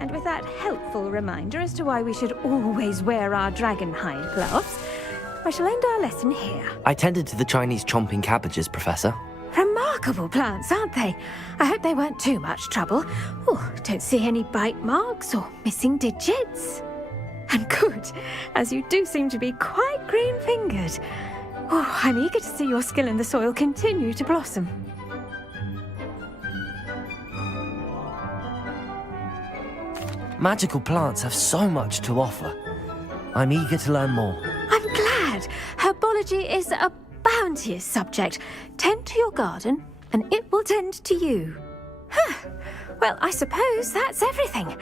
And with that helpful reminder as to why we should always wear our dragon hide gloves, I shall end our lesson here. I tended to the Chinese chomping cabbages, Professor. Remarkable plants, aren't they? I hope they weren't too much trouble. Oh, don't see any bite marks or missing digits. And good, as you do seem to be quite green-fingered. Oh, I'm eager to see your skill in the soil continue to blossom. Magical plants have so much to offer. I'm eager to learn more. I'm glad. Herbology is a bounteous subject. Tend to your garden, and it will tend to you. Huh. Well, I suppose that's everything.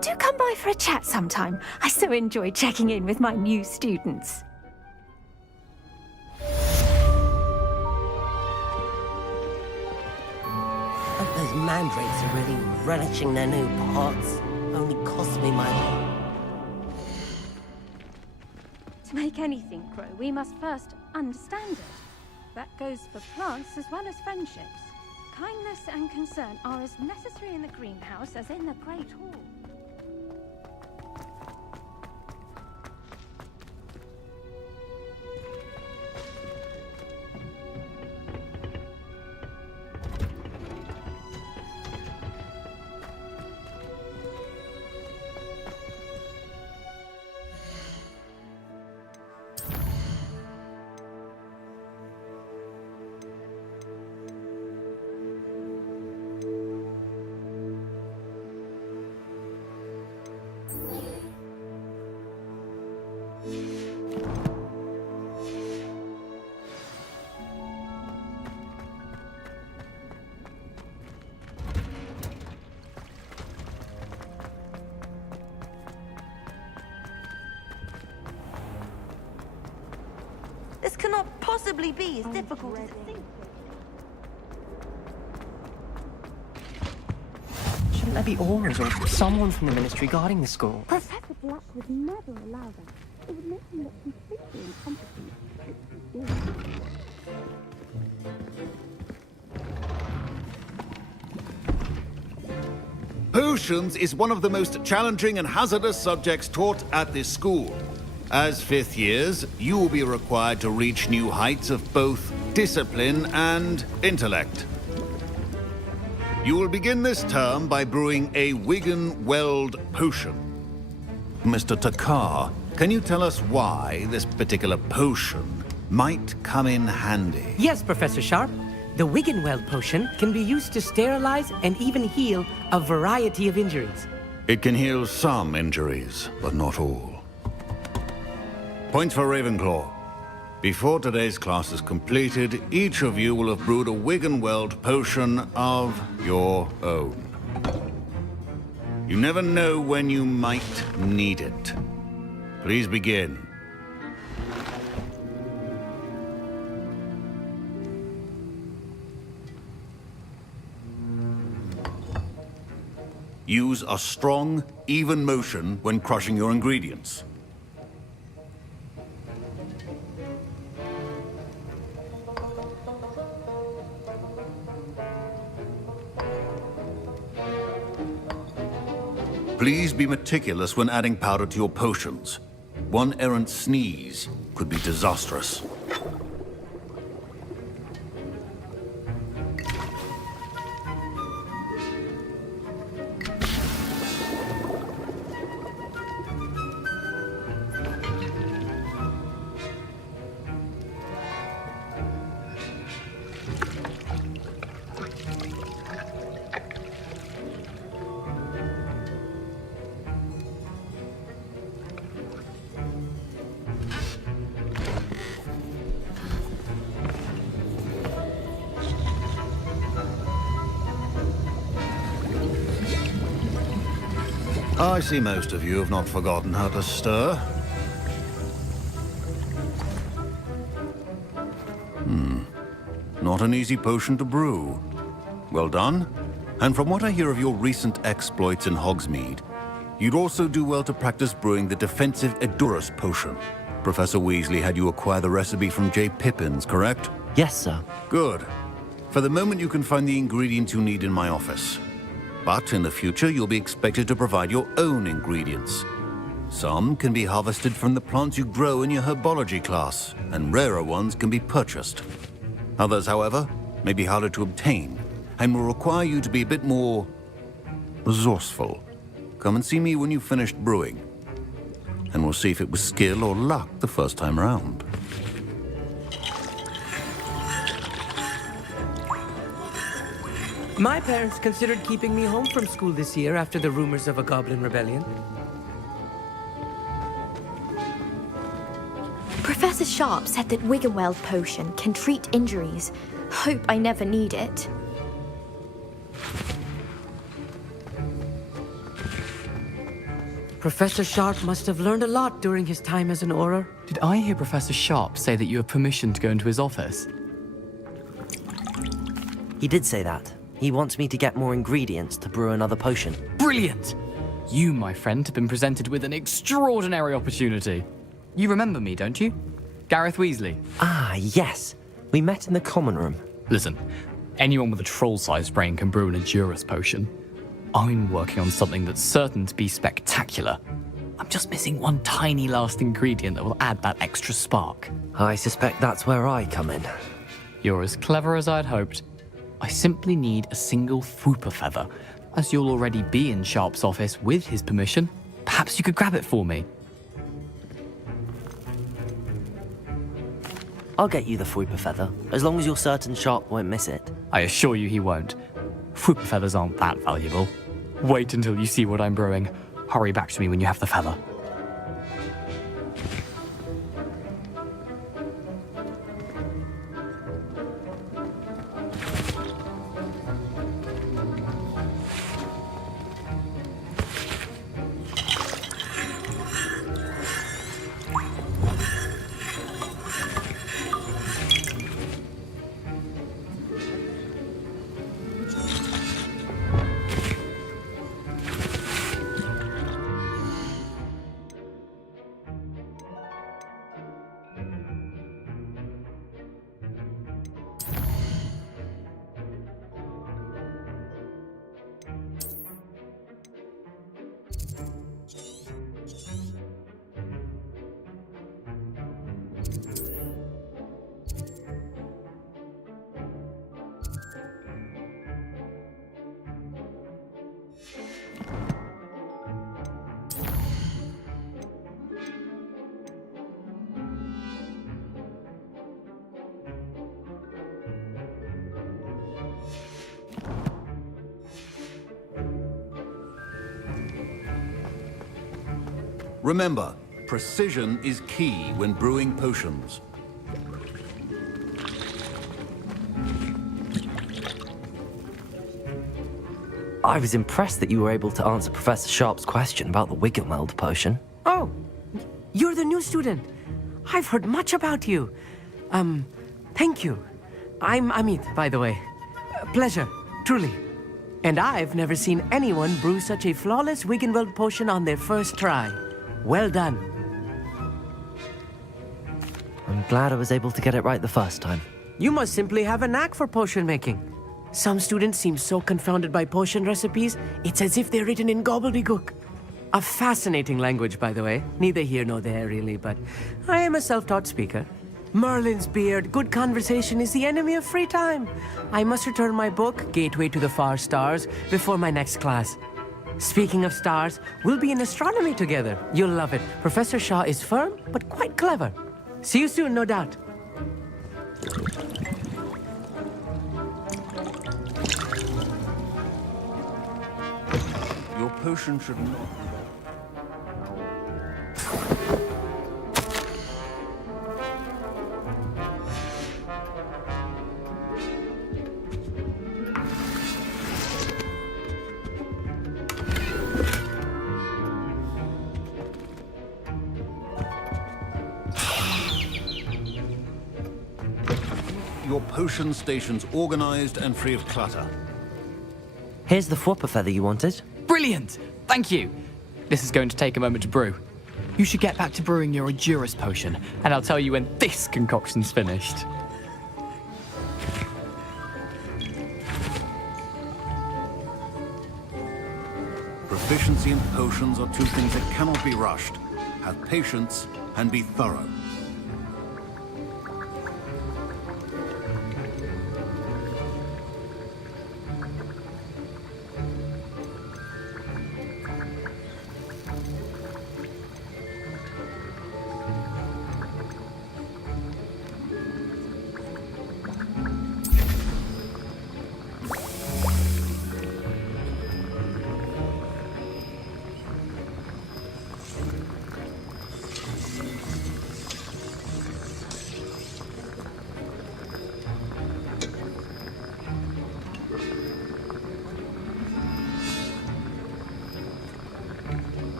Do come by for a chat sometime. I so enjoy checking in with my new students. Hope those mandrakes are really relishing their new pots. Only cost me my... To make anything grow, we must first understand it. That goes for plants as well as friendships. Kindness and concern are as necessary in the greenhouse as in the Great Hall. This cannot possibly be as difficult as it seems. Shouldn't there be auras or someone from the ministry guarding the school? Professor Black would never allow that. It would make him look completely incompetent. Potions is one of the most challenging and hazardous subjects taught at this school. As fifth years, you will be required to reach new heights of both discipline and intellect. You will begin this term by brewing a Wigan Weld potion. Mr. Takar, can you tell us why this particular potion might come in handy? Yes, Professor Sharp. The Wiggenweld potion can be used to sterilize and even heal a variety of injuries. It can heal some injuries, but not all. Points for Ravenclaw. Before today's class is completed, each of you will have brewed a Wiggenweld potion of your own. You never know when you might need it. Please begin. Use a strong, even motion when crushing your ingredients. Please be meticulous when adding powder to your potions. One errant sneeze could be disastrous. I see most of you have not forgotten how to stir. Not an easy potion to brew. Well done. And from what I hear of your recent exploits in Hogsmeade, you'd also do well to practice brewing the defensive Edurus potion. Professor Weasley had you acquire the recipe from J. Pippins, correct? Yes, sir. Good. For the moment, you can find the ingredients you need in my office. But in the future, you'll be expected to provide your own ingredients. Some can be harvested from the plants you grow in your herbology class, and rarer ones can be purchased. Others, however, may be harder to obtain, and will require you to be a bit more resourceful. Come and see me when you've finished brewing, and we'll see if it was skill or luck the first time around. My parents considered keeping me home from school this year after the rumors of a goblin rebellion. Professor Sharp said that Wiggenweld potion can treat injuries. Hope I never need it. Professor Sharp must have learned a lot during his time as an Auror. Did I hear Professor Sharp say that you have permission to go into his office? He did say that. He wants me to get more ingredients to brew another potion. Brilliant! You, my friend, have been presented with an extraordinary opportunity. You remember me, don't you? Gareth Weasley. Ah, yes. We met in the common room. Listen, anyone with a troll-sized brain can brew an Edurus potion. I'm working on something that's certain to be spectacular. I'm just missing one tiny last ingredient that will add that extra spark. I suspect that's where I come in. You're as clever as I'd hoped. I simply need a single Fwooper feather. As you'll already be in Sharp's office with his permission, perhaps you could grab it for me. I'll get you the Fwooper feather, as long as you're certain Sharp won't miss it. I assure you he won't. Fwooper feathers aren't that valuable. Wait until you see what I'm brewing. Hurry back to me when you have the feather. Remember, precision is key when brewing potions. I was impressed that you were able to answer Professor Sharp's question about the Wiggenweld potion. Oh, you're the new student. I've heard much about you. Thank you. I'm Amit, by the way. Pleasure, truly. And I've never seen anyone brew such a flawless Wiggenweld potion on their first try. Well done. I'm glad I was able to get it right the first time. You must simply have a knack for potion making. Some students seem so confounded by potion recipes, it's as if they're written in gobbledygook. A fascinating language, by the way. Neither here nor there, really, but I am a self-taught speaker. Merlin's beard, good conversation is the enemy of free time. I must return my book, Gateway to the Far Stars, before my next class. Speaking of stars, we'll be in astronomy together. You'll love it. Professor Shah is firm, but quite clever. See you soon, no doubt. Your potion should not... Your potion station's organized and free of clutter. Here's the Fwopper feather you wanted. Brilliant! Thank you! This is going to take a moment to brew. You should get back to brewing your Adurus potion, and I'll tell you when this concoction's finished. Proficiency in potions are two things that cannot be rushed. Have patience and be thorough.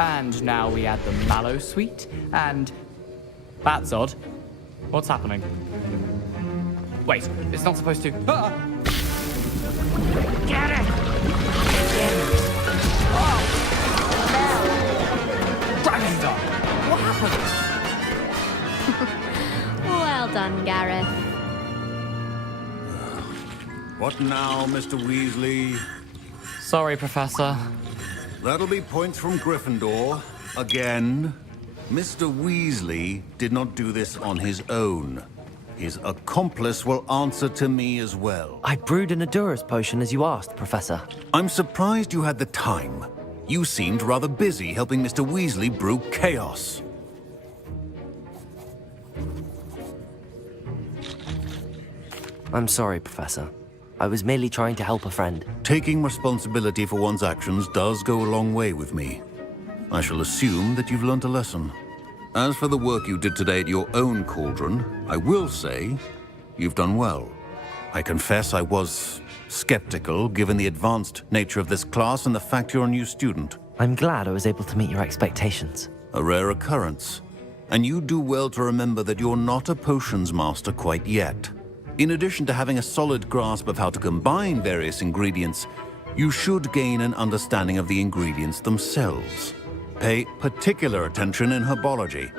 And now we add the mallow sweet, and... That's odd. What's happening? Wait, it's not supposed to... Ah! Get it! Oh! Dragon's Dog! What happened? Well done, Gareth. What now, Mr. Weasley? Sorry, Professor. That'll be points from Gryffindor. Again. Mr. Weasley did not do this on his own. His accomplice will answer to me as well. I brewed an Adurus potion as you asked, Professor. I'm surprised you had the time. You seemed rather busy helping Mr. Weasley brew chaos. I'm sorry, Professor. I was merely trying to help a friend. Taking responsibility for one's actions does go a long way with me. I shall assume that you've learnt a lesson. As for the work you did today at your own cauldron, I will say you've done well. I confess I was skeptical, given the advanced nature of this class and the fact you're a new student. I'm glad I was able to meet your expectations. A rare occurrence. And you do well to remember that you're not a potions master quite yet. In addition to having a solid grasp of how to combine various ingredients, you should gain an understanding of the ingredients themselves. Pay particular attention in herbology.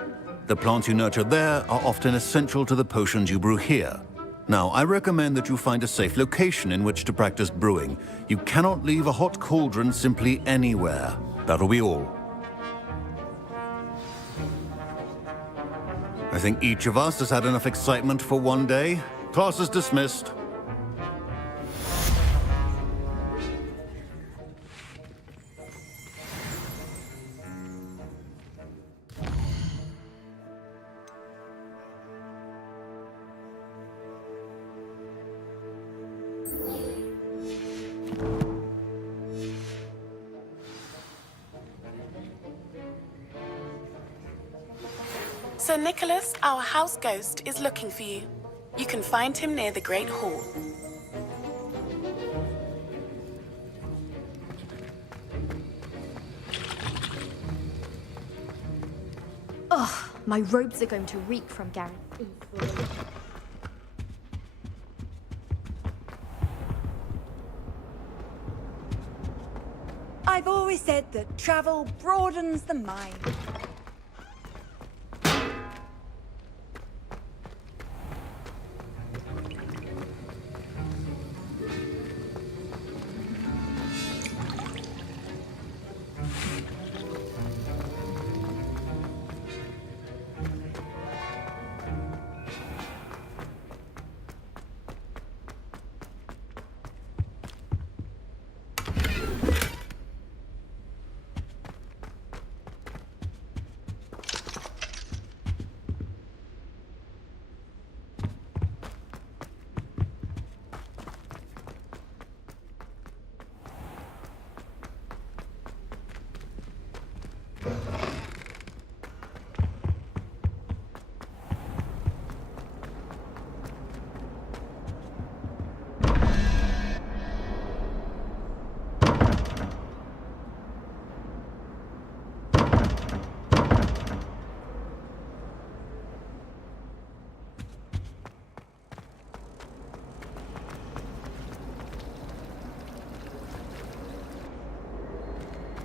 The plants you nurture there are often essential to the potions you brew here. Now, I recommend that you find a safe location in which to practice brewing. You cannot leave a hot cauldron simply anywhere. That'll be all. I think each of us has had enough excitement for one day. Class is dismissed. Sir Nicholas, our house ghost, is looking for you. You can find him near the Great Hall. Ugh, my robes are going to reek from Gareth. I've always said that travel broadens the mind.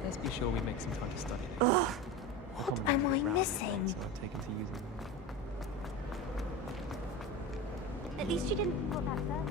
Let's be sure we make some time to study. Ugh, what am I missing? I've taken to using them. At least you didn't put that first.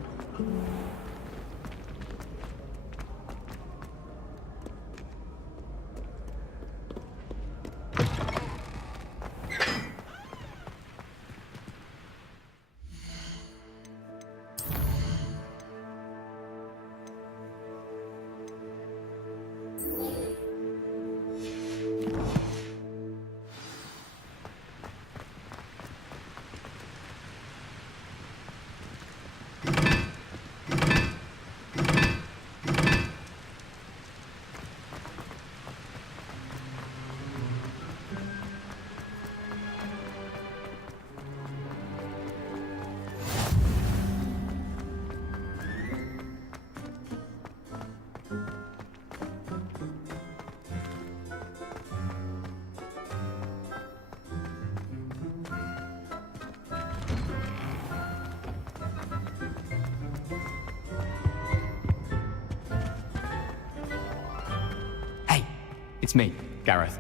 It's me, Gareth.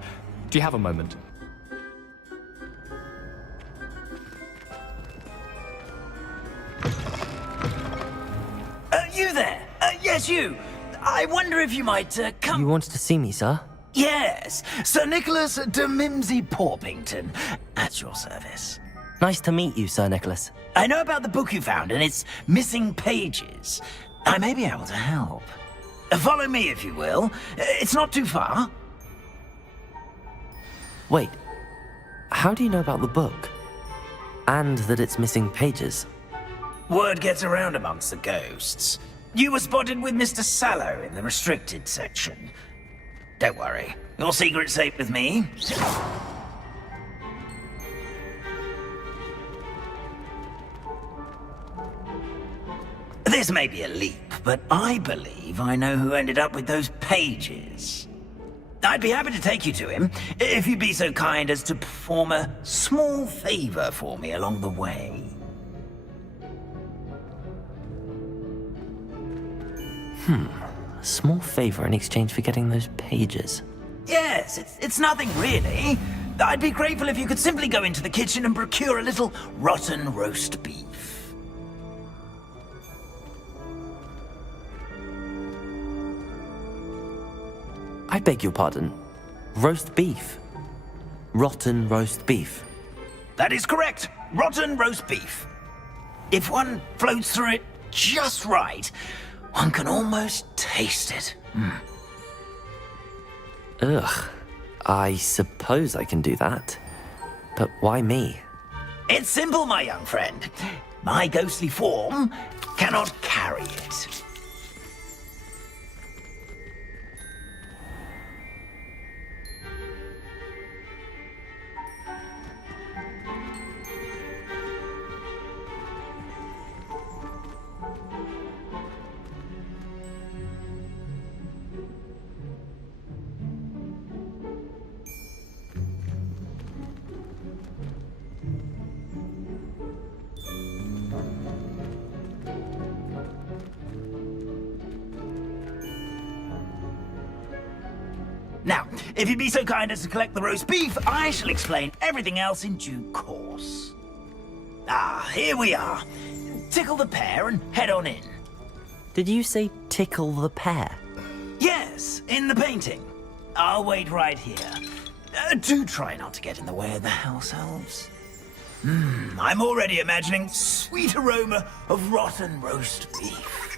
Do you have a moment? You there? Yes, you. I wonder if you might come... You wanted to see me, sir? Yes, Sir Nicholas de Mimsy Porpington, at your service. Nice to meet you, Sir Nicholas. I know about the book you found and its missing pages. I may be able to help. Follow me, if you will. It's not too far. Wait, how do you know about the book? And that it's missing pages? Word gets around amongst the ghosts. You were spotted with Mr. Sallow in the restricted section. Don't worry, your secret's safe with me. This may be a leap, but I believe I know who ended up with those pages. I'd be happy to take you to him, if you'd be so kind as to perform a small favor for me along the way. A small favor in exchange for getting those pages. Yes, it's nothing really. I'd be grateful if you could simply go into the kitchen and procure a little rotten roast beef. I beg your pardon. Roast beef. Rotten roast beef. That is correct. Rotten roast beef. If one floats through it just right, one can almost taste it. Ugh. I suppose I can do that. But why me? It's simple, my young friend. My ghostly form cannot carry it. Now, if you'd be so kind as to collect the roast beef, I shall explain everything else in due course. Ah, here we are. Tickle the pear and head on in. Did you say tickle the pear? Yes, in the painting. I'll wait right here. Do try not to get in the way of the house elves. I'm already imagining sweet aroma of rotten roast beef.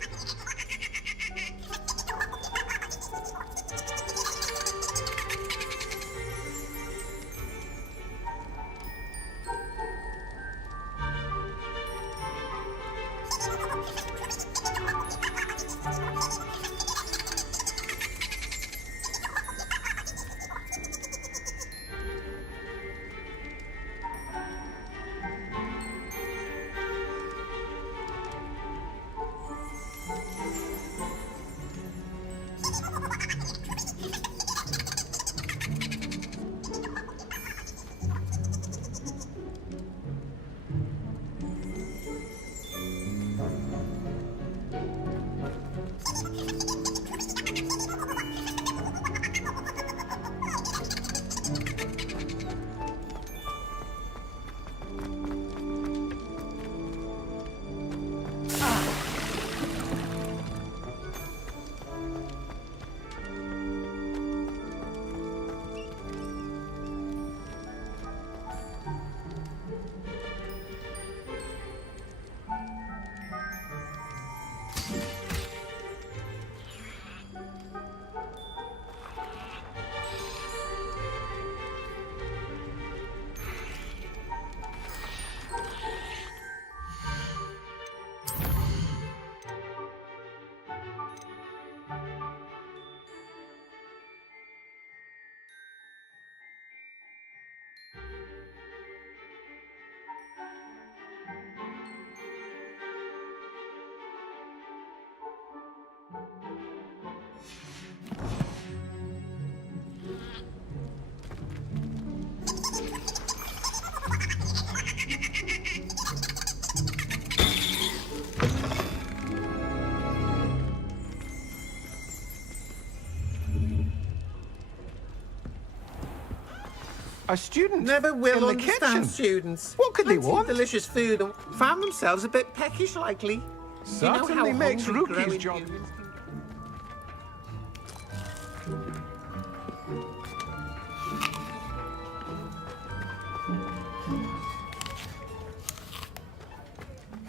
A student Never will in the understand kitchen. students. What could they Plenty of want? delicious food and found themselves a bit peckish likely. Certainly makes hungry Rookie's growing job. humans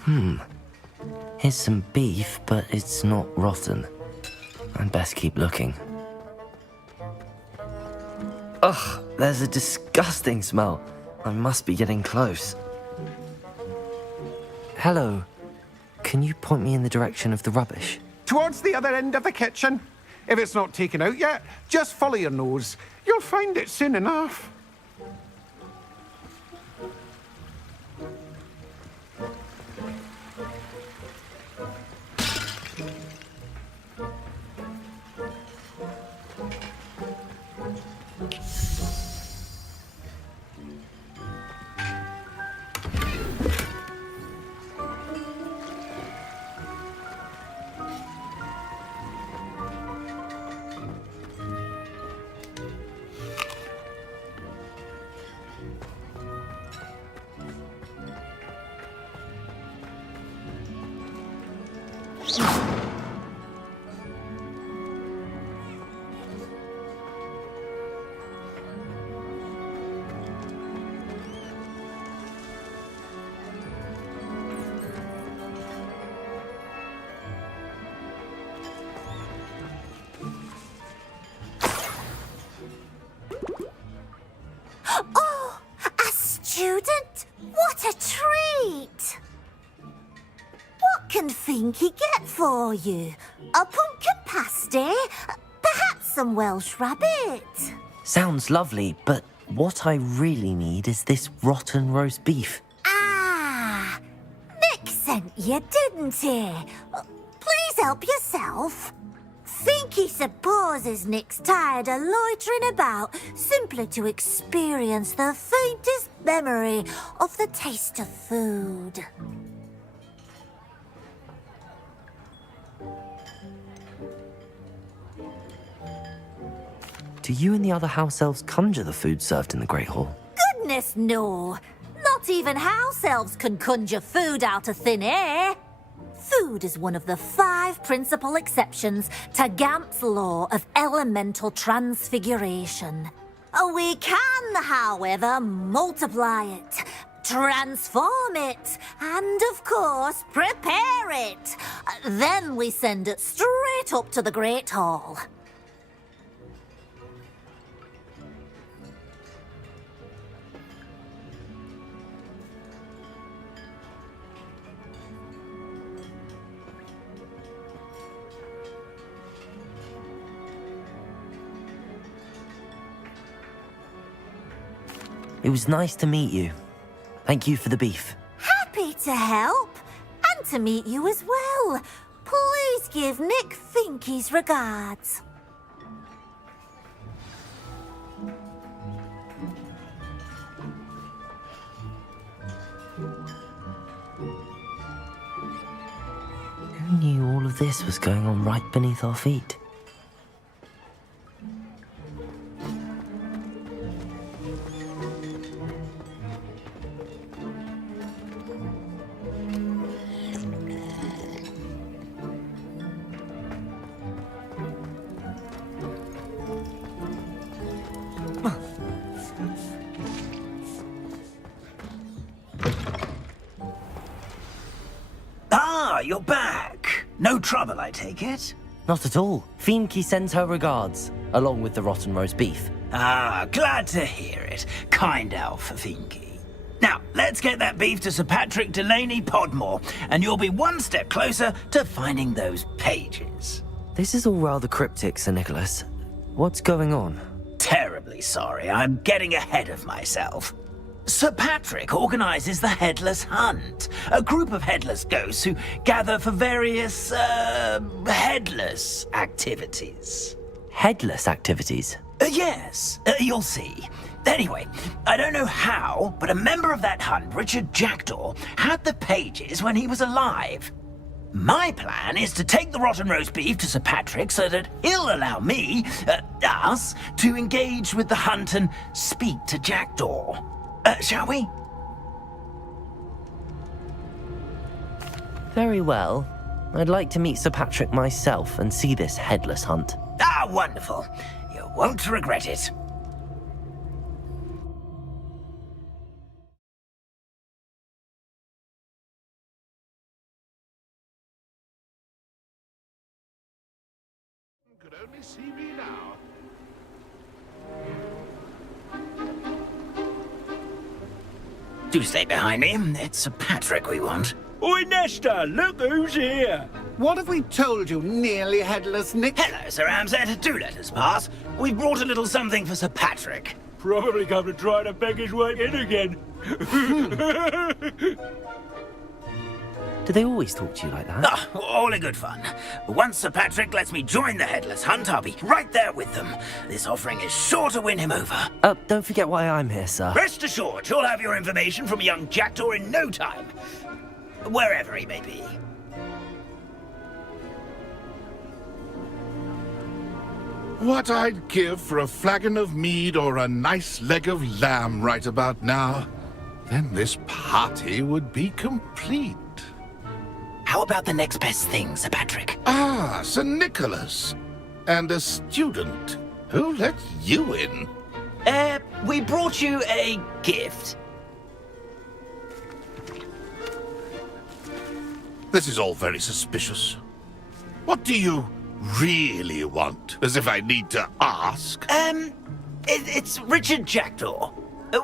can Here's some beef, but it's not rotten. I'd best keep looking. Ugh, there's a disgusting smell. I must be getting close. Hello. Can you point me in the direction of the rubbish? Towards the other end of the kitchen. If it's not taken out yet, just follow your nose. You'll find it soon enough. student! What a treat! What can Finky get for you? A pumpkin pasty? Perhaps some Welsh rabbit? Sounds lovely, but what I really need is this rotten roast beef. Ah! Nick sent you, didn't he? Please help yourself. Finky supposes Nick's tired of loitering about simply to experience the faintest memory of the taste of food. Do you and the other house elves conjure the food served in the Great Hall? Goodness, no. Not even house elves can conjure food out of thin air. Food is one of the 5 principal exceptions to Gamp's law of elemental transfiguration. We can, however, multiply it, transform it, and, of course, prepare it. Then we send it straight up to the Great Hall. It was nice to meet you. Thank you for the beef. Happy to help, and to meet you as well. Please give Nick Finky's regards. Who knew all of this was going on right beneath our feet? Ah, you're back. No trouble, I take it? Not at all. Fienke sends her regards, along with the rotten roast beef. Ah, glad to hear it. Kind elf, Finky. Now, let's get that beef to Sir Patrick Delaney Podmore, and you'll be one step closer to finding those pages. This is all rather cryptic, Sir Nicholas. What's going on? Terribly sorry, I'm getting ahead of myself. Sir Patrick organizes the Headless Hunt, a group of headless ghosts who gather for various, headless activities. Headless activities? Yes, you'll see. Anyway, I don't know how, but a member of that hunt, Richard Jackdaw, had the pages when he was alive. My plan is to take the rotten roast beef to Sir Patrick so that he'll allow me, us, to engage with the hunt and speak to Jackdaw. Shall we? Very well. I'd like to meet Sir Patrick myself and see this headless hunt. Ah, wonderful. You won't regret it. You could only see me now. Do stay behind me. It's Sir Patrick we want. Oi, Nesta, look who's here. What have we told you, nearly headless Nick? Hello, Sir Ramsett. Do let us pass. We've brought a little something for Sir Patrick. Probably come to try to beg his way in again. Do they always talk to you like that? Ah, all in good fun. Once Sir Patrick lets me join the Headless Hunt, I'll be right there with them. This offering is sure to win him over. Don't forget why I'm here, sir. Rest assured, you'll have your information from young Jackdaw in no time. Wherever he may be. What I'd give for a flagon of mead or a nice leg of lamb right about now. Then this party would be complete. How about the next best thing, Sir Patrick? Ah, Sir Nicholas. And a student. Who let you in? We brought you a gift. This is all very suspicious. What do you really want? As if I need to ask. It's Richard Jackdaw.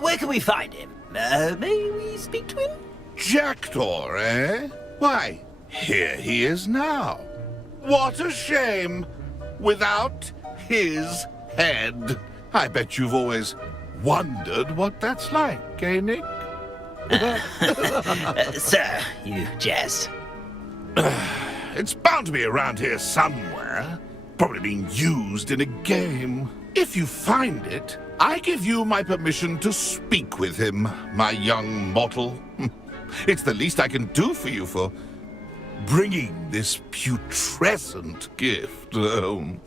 Where can we find him? May we speak to him? Jackdaw, eh? Why, here he is now. What a shame! Without his head. I bet you've always wondered what that's like, eh, Nick? Sir, you jest. It's bound to be around here somewhere. Probably being used in a game. If you find it, I give you my permission to speak with him, my young mortal. It's the least I can do for you for bringing this putrescent gift home.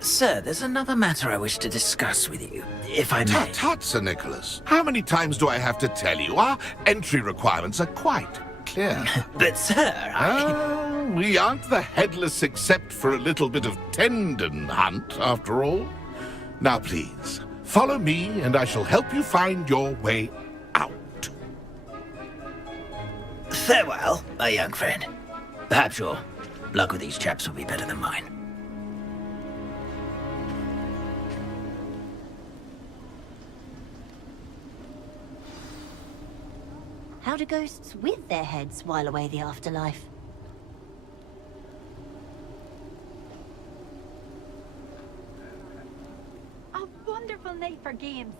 Sir, there's another matter I wish to discuss with you, if I may. Tut, tut, Sir Nicholas. How many times do I have to tell you? Our entry requirements are quite clear. But, sir, we aren't the headless except for a little bit of tendon hunt, after all. Now, please, follow me, and I shall help you find your way out. Farewell, my young friend. Perhaps your luck with these chaps will be better than mine. How do ghosts with their heads while away the afterlife? A wonderful night for games.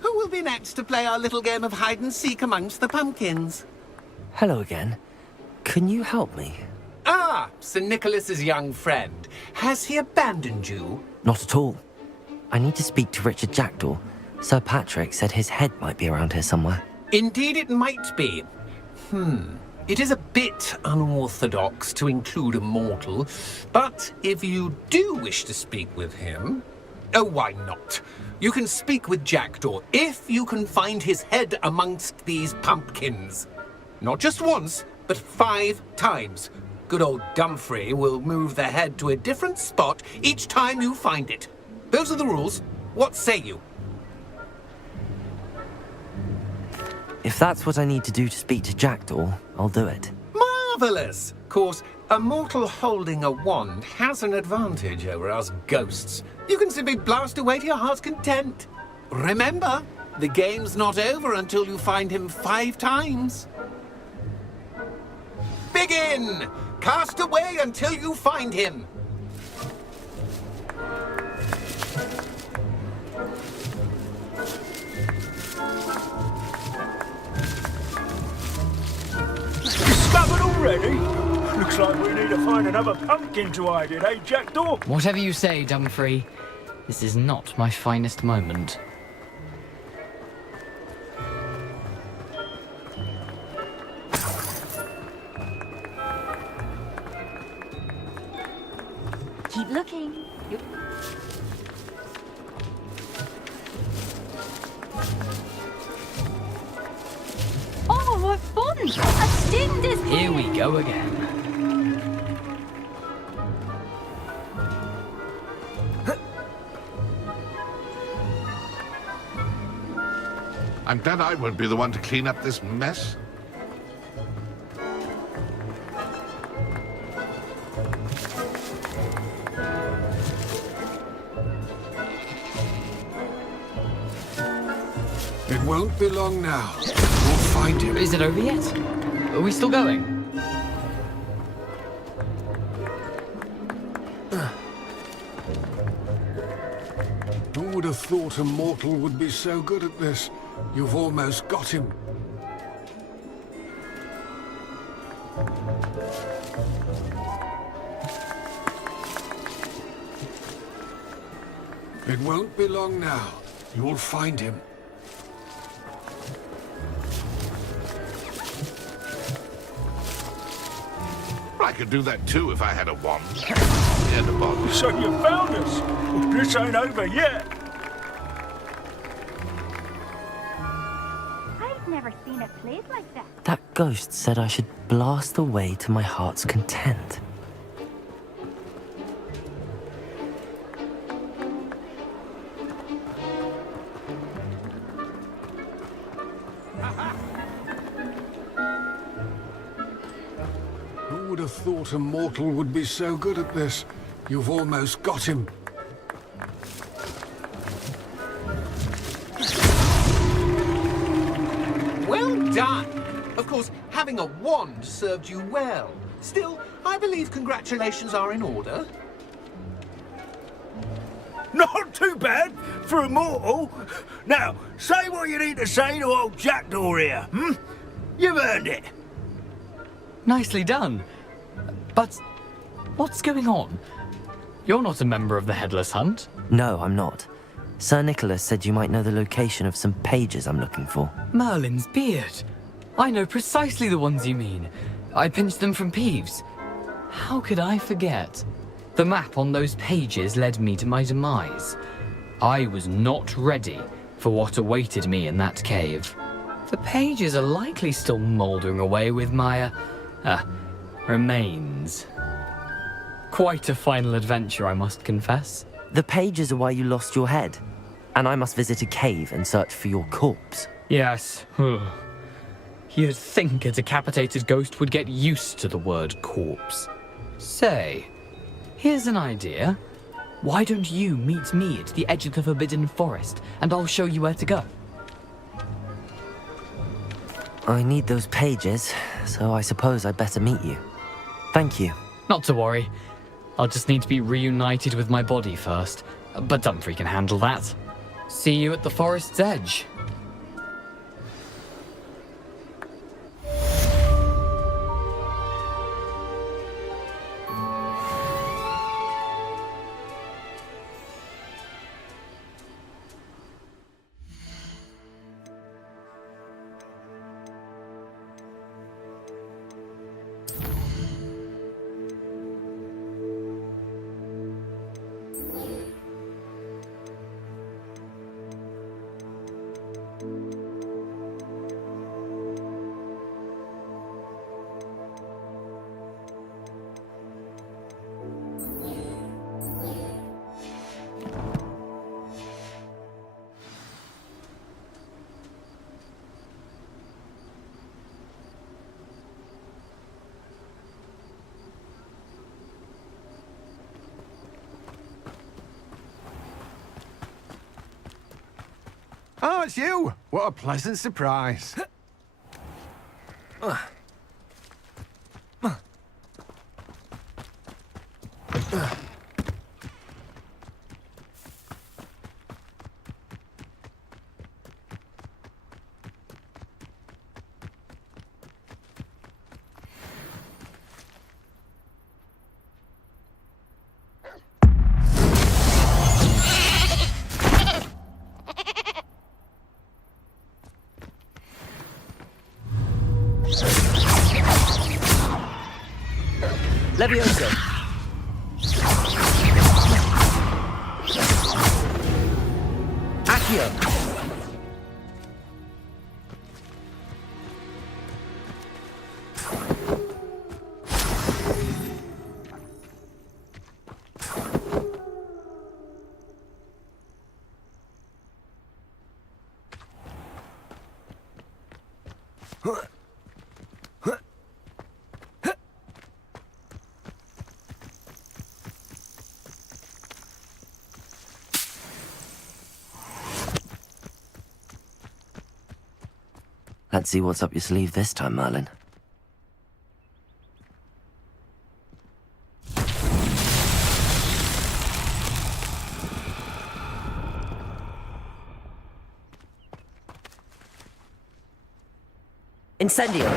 Who will be next to play our little game of hide-and-seek amongst the pumpkins? Hello again. Can you help me? Ah, Sir Nicholas's young friend. Has he abandoned you? Not at all. I need to speak to Richard Jackdaw. Sir Patrick said his head might be around here somewhere. Indeed it might be. It is a bit unorthodox to include a mortal, but if you do wish to speak with him... Oh, why not? You can speak with Jackdaw if you can find his head amongst these pumpkins. Not just once, but 5 times. Good old Dumfrey will move the head to a different spot each time you find it. Those are the rules. What say you? If that's what I need to do to speak to Jackdaw, I'll do it. Marvellous! Of course, a mortal holding a wand has an advantage over us ghosts. You can simply blast away to your heart's content. Remember, the game's not over until you find him 5 times. Begin! Cast away until you find him. Discovered already? Looks like we need to find another pumpkin to hide in, eh, Jackdaw? Whatever you say, Dumfrey. This is not my finest moment. Keep looking. Oh, what fun! A sting is Here we go again. I'm glad I won't be the one to clean up this mess. It won't be long now. We'll find him. Is it over yet? Are we still going? Who would have thought a mortal would be so good at this? You've almost got him. It won't be long now. You'll find him. I could do that too if I had a wand. And a bottle. So you found us? Well, this ain't over yet. I've never seen a place like that. That ghost said I should blast away to my heart's content. Who would have thought a mortal would be so good at this? You've almost got him. Well done! Of course, having a wand served you well. Still, I believe congratulations are in order. Not too bad for a mortal. Now, say what you need to say to old Jackdaw here, hmm? You've earned it. Nicely done. But what's going on? You're not a member of the Headless Hunt. No, I'm not. Sir Nicholas said you might know the location of some pages I'm looking for. Merlin's beard. I know precisely the ones you mean. I pinched them from Peeves. How could I forget? The map on those pages led me to my demise. I was not ready for what awaited me in that cave. The pages are likely still mouldering away with my, remains. Quite a final adventure, I must confess. The pages are why you lost your head, and I must visit a cave and search for your corpse. Yes. You'd think a decapitated ghost would get used to the word corpse. Say, here's an idea. Why don't you meet me at the edge of the Forbidden Forest, and I'll show you where to go? I need those pages, so I suppose I'd better meet you. Thank you. Not to worry. I'll just need to be reunited with my body first. But Dumfries can handle that. See you at the forest's edge. Oh, it's you! What a pleasant surprise. Levioso. Accio. Let's see what's up your sleeve this time, Merlin. Incendio.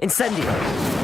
Incendio.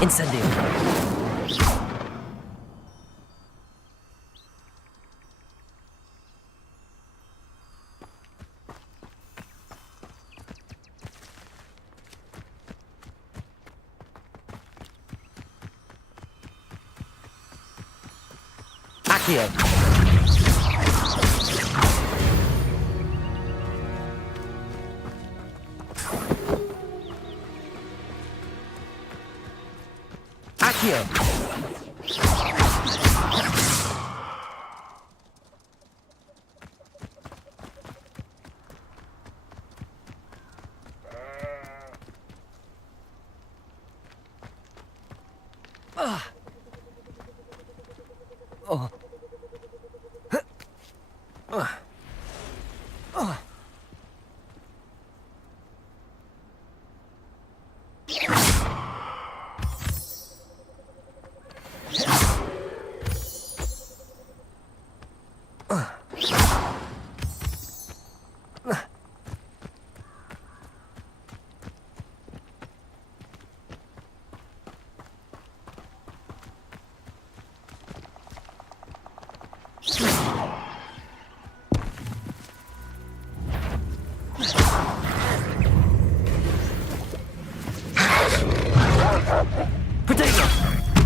Incendio. Accio.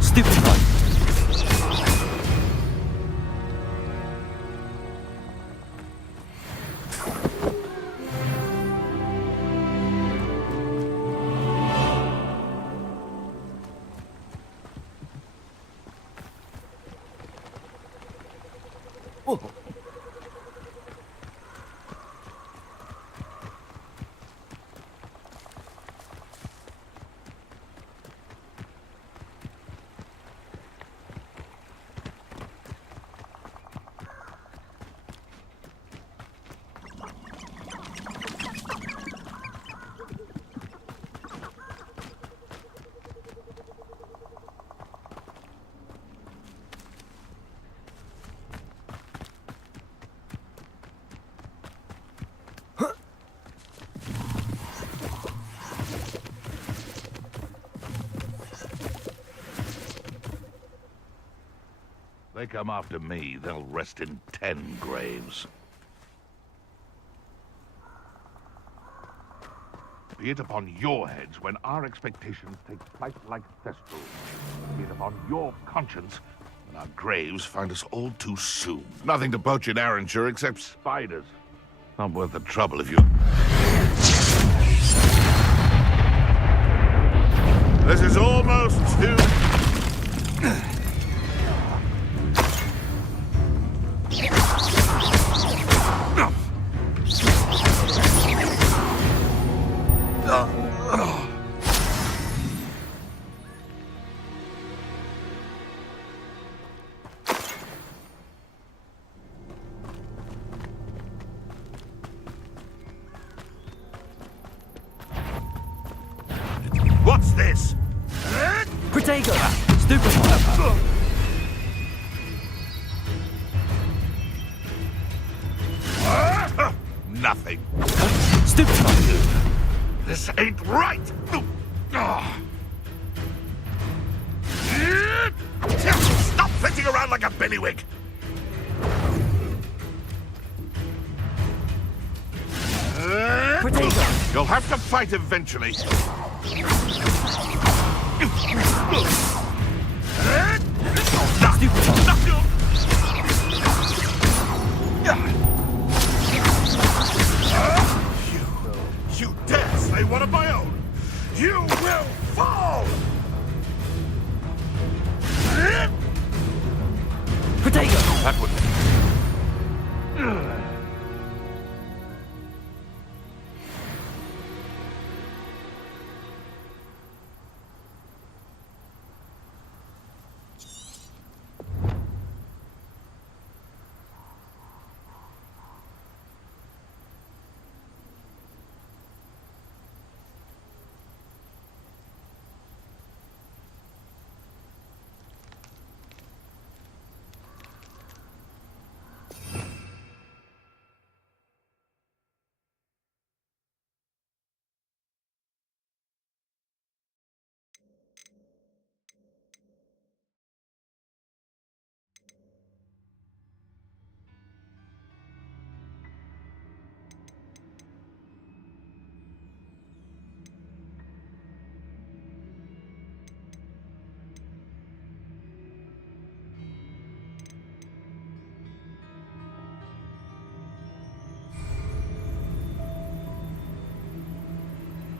Stupid one. They come after me, they'll rest in 10 graves. Be it upon your heads when our expectations take flight like thestrals. Be it upon your conscience when our graves find us all too soon. Nothing to poach in Arranshire except spiders. Not worth the trouble if you... This is almost too... What's this? Protego! Stupefy! Nothing. Stupefy! This ain't right! Stop flitting around like a billywig! You'll have to fight eventually. You dare slay one of my own! You will fall! Potato! That would...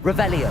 Revelio.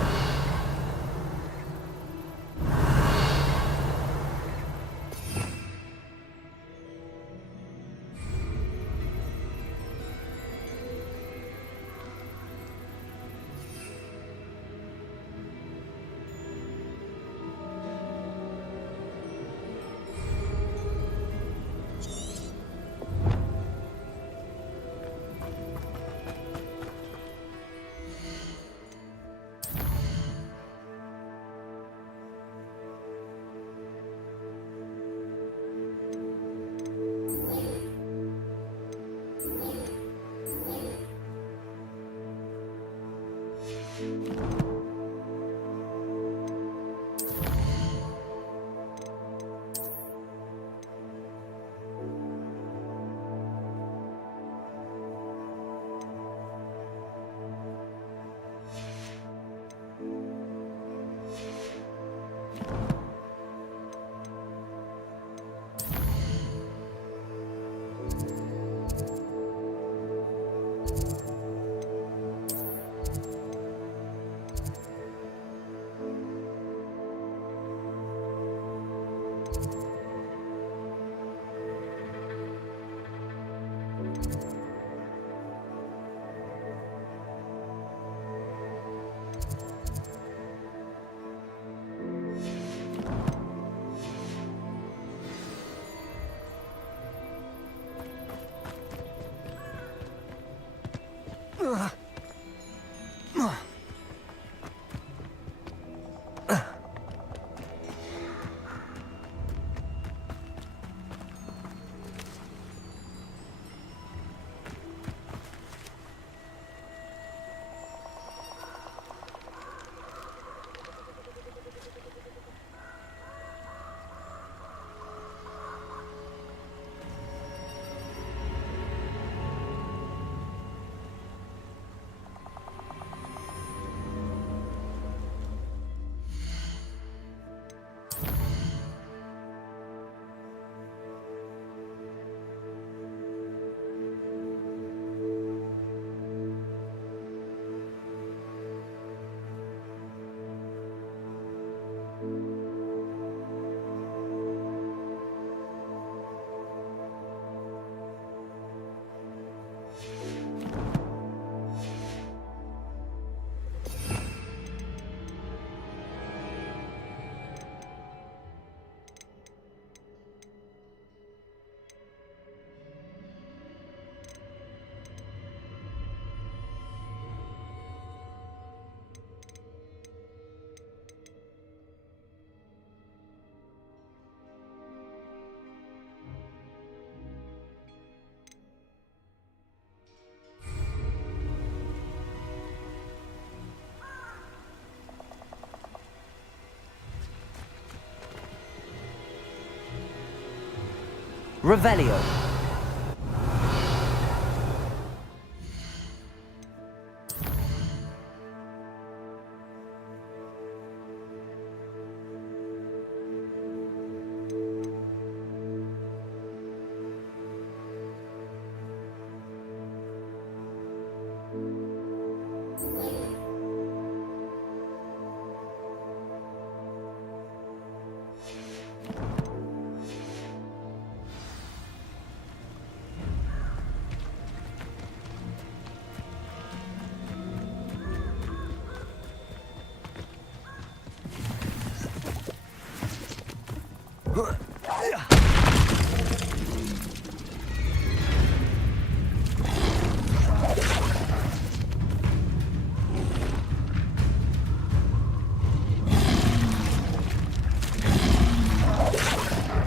Revelio.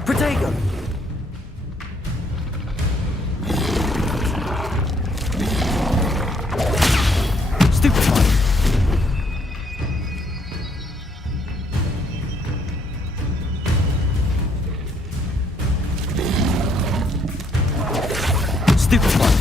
Protego! Stupefy! Stupefy!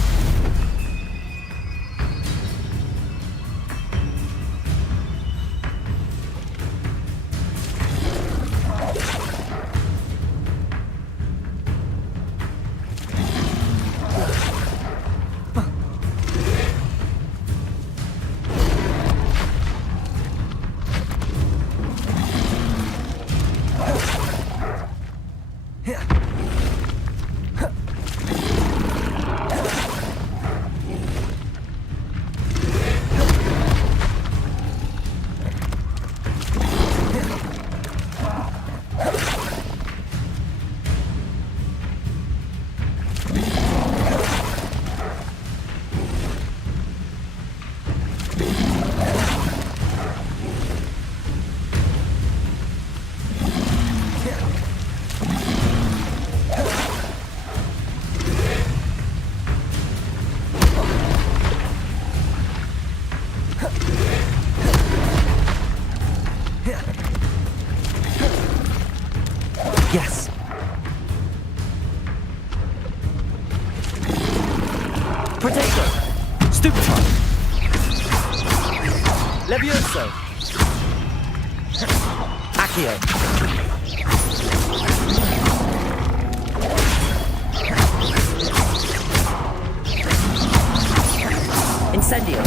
Yes. Protego! Stupefy! Levioso! Accio! Incendio!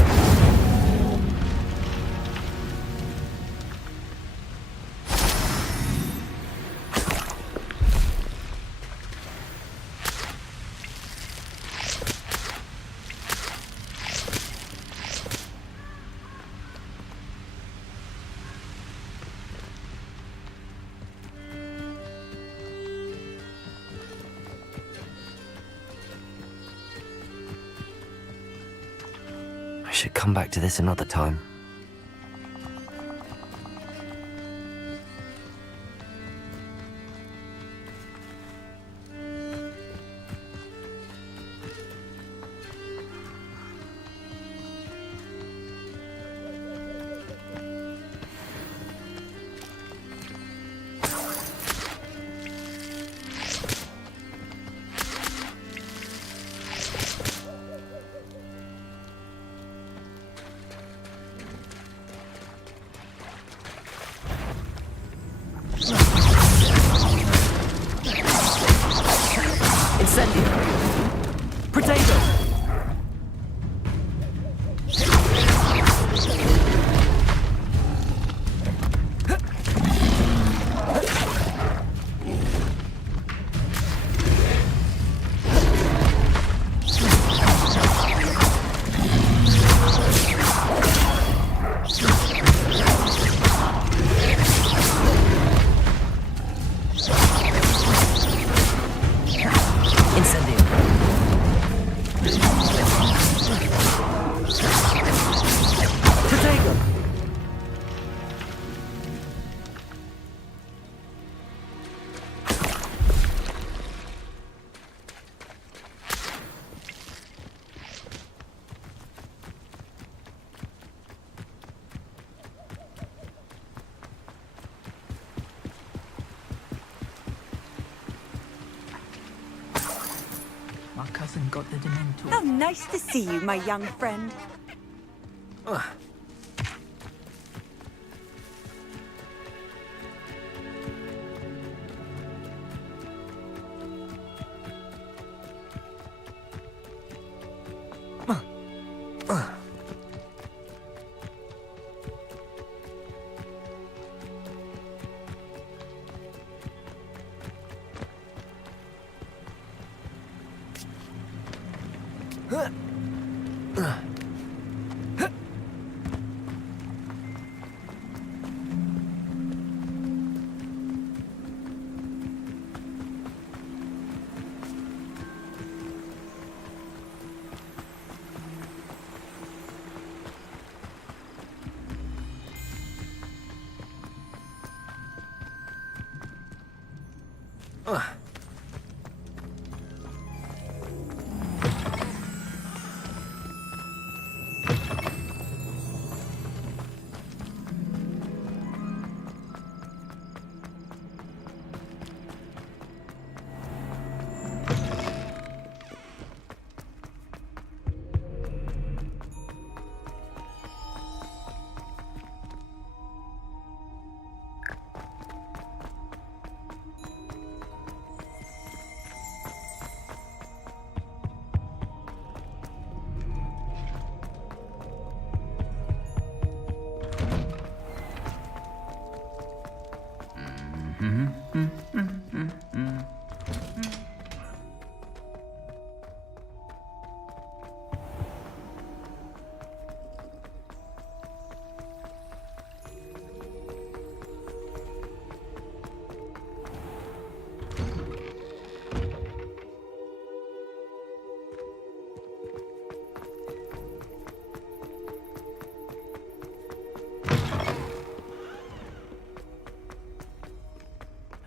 I should come back to this another time. hasn't got the Dementor. Oh, nice to see you, my young friend.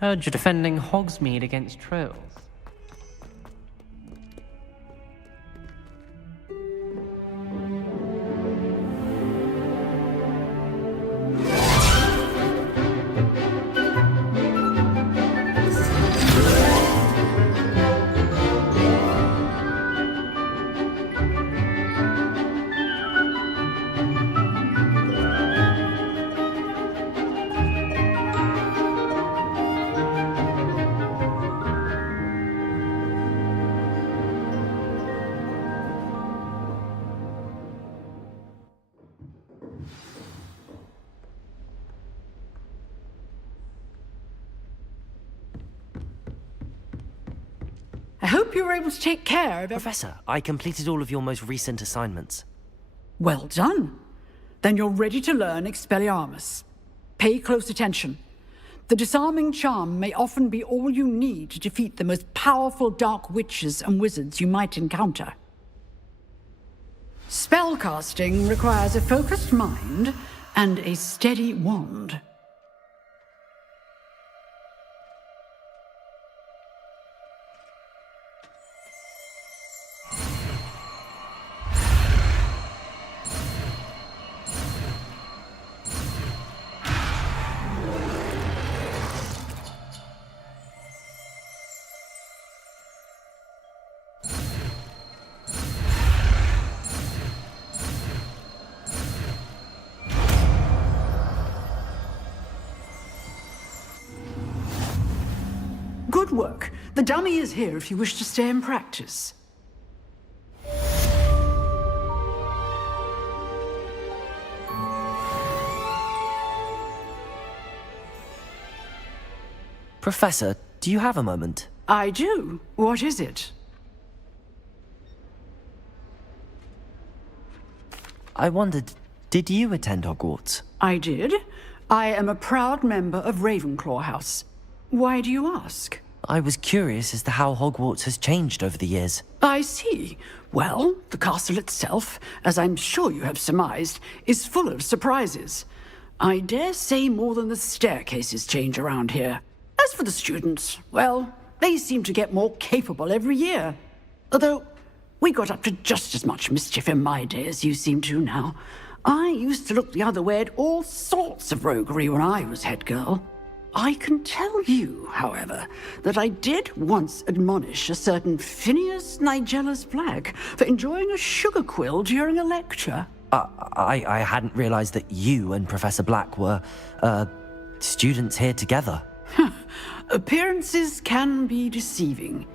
Heard you're defending Hogsmeade against trolls. I hope you were able to take care of Professor, I completed all of your most recent assignments. Well done. Then you're ready to learn Expelliarmus. Pay close attention. The disarming charm may often be all you need to defeat the most powerful dark witches and wizards you might encounter. Spellcasting requires a focused mind and a steady wand. Good work. The dummy is here if you wish to stay and practice. Professor, do you have a moment? I do. What is it? I wondered, did you attend Hogwarts? I did. I am a proud member of Ravenclaw House. Why do you ask? I was curious as to how Hogwarts has changed over the years. I see. Well, the castle itself, as I'm sure you have surmised, is full of surprises. I dare say more than the staircases change around here. As for the students, well, they seem to get more capable every year. Although, we got up to just as much mischief in my day as you seem to now. I used to look the other way at all sorts of roguery when I was head girl. I can tell you, however, that I did once admonish a certain Phineas Nigellus Black for enjoying a sugar quill during a lecture. I hadn't realized that you and Professor Black were, students here together. Appearances can be deceiving.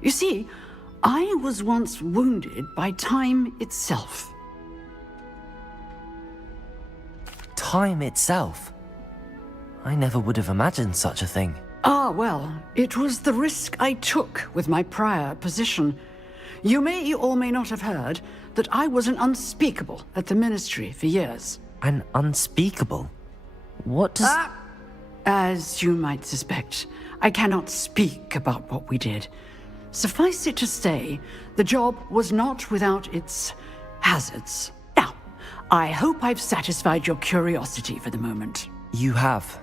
You see, I was once wounded by time itself. Time itself? I never would have imagined such a thing. Ah, well, it was the risk I took with my prior position. You may or may not have heard that I was an unspeakable at the Ministry for years. An unspeakable? What does... As you might suspect, I cannot speak about what we did. Suffice it to say, the job was not without its hazards. Now, I hope I've satisfied your curiosity for the moment. You have.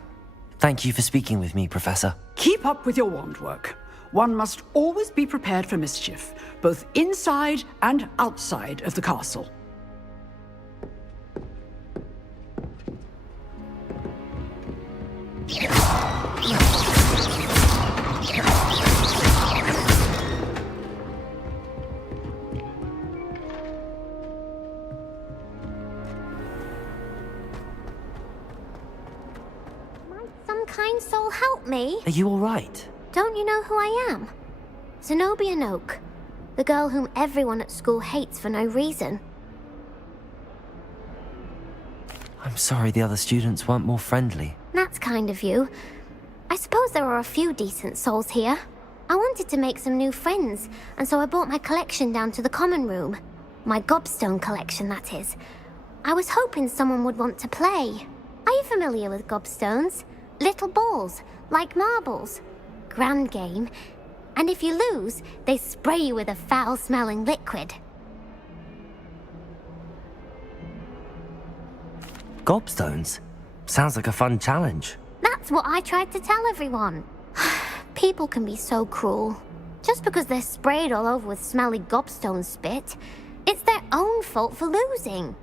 Thank you for speaking with me, Professor. Keep up with your wand work. One must always be prepared for mischief, both inside and outside of the castle. Some kind soul help me? Are you all right? Don't you know who I am? Zenobia Noak, the girl whom everyone at school hates for no reason. I'm sorry the other students weren't more friendly. That's kind of you. I suppose there are a few decent souls here. I wanted to make some new friends, and so I brought my collection down to the common room. My gobstone collection, that is. I was hoping someone would want to play. Are you familiar with gobstones? Little balls, like marbles. Grand game. And if you lose, they spray you with a foul-smelling liquid. Gobstones? Sounds like a fun challenge. That's what I tried to tell everyone. People can be so cruel. Just because they're sprayed all over with smelly gobstone spit, it's their own fault for losing.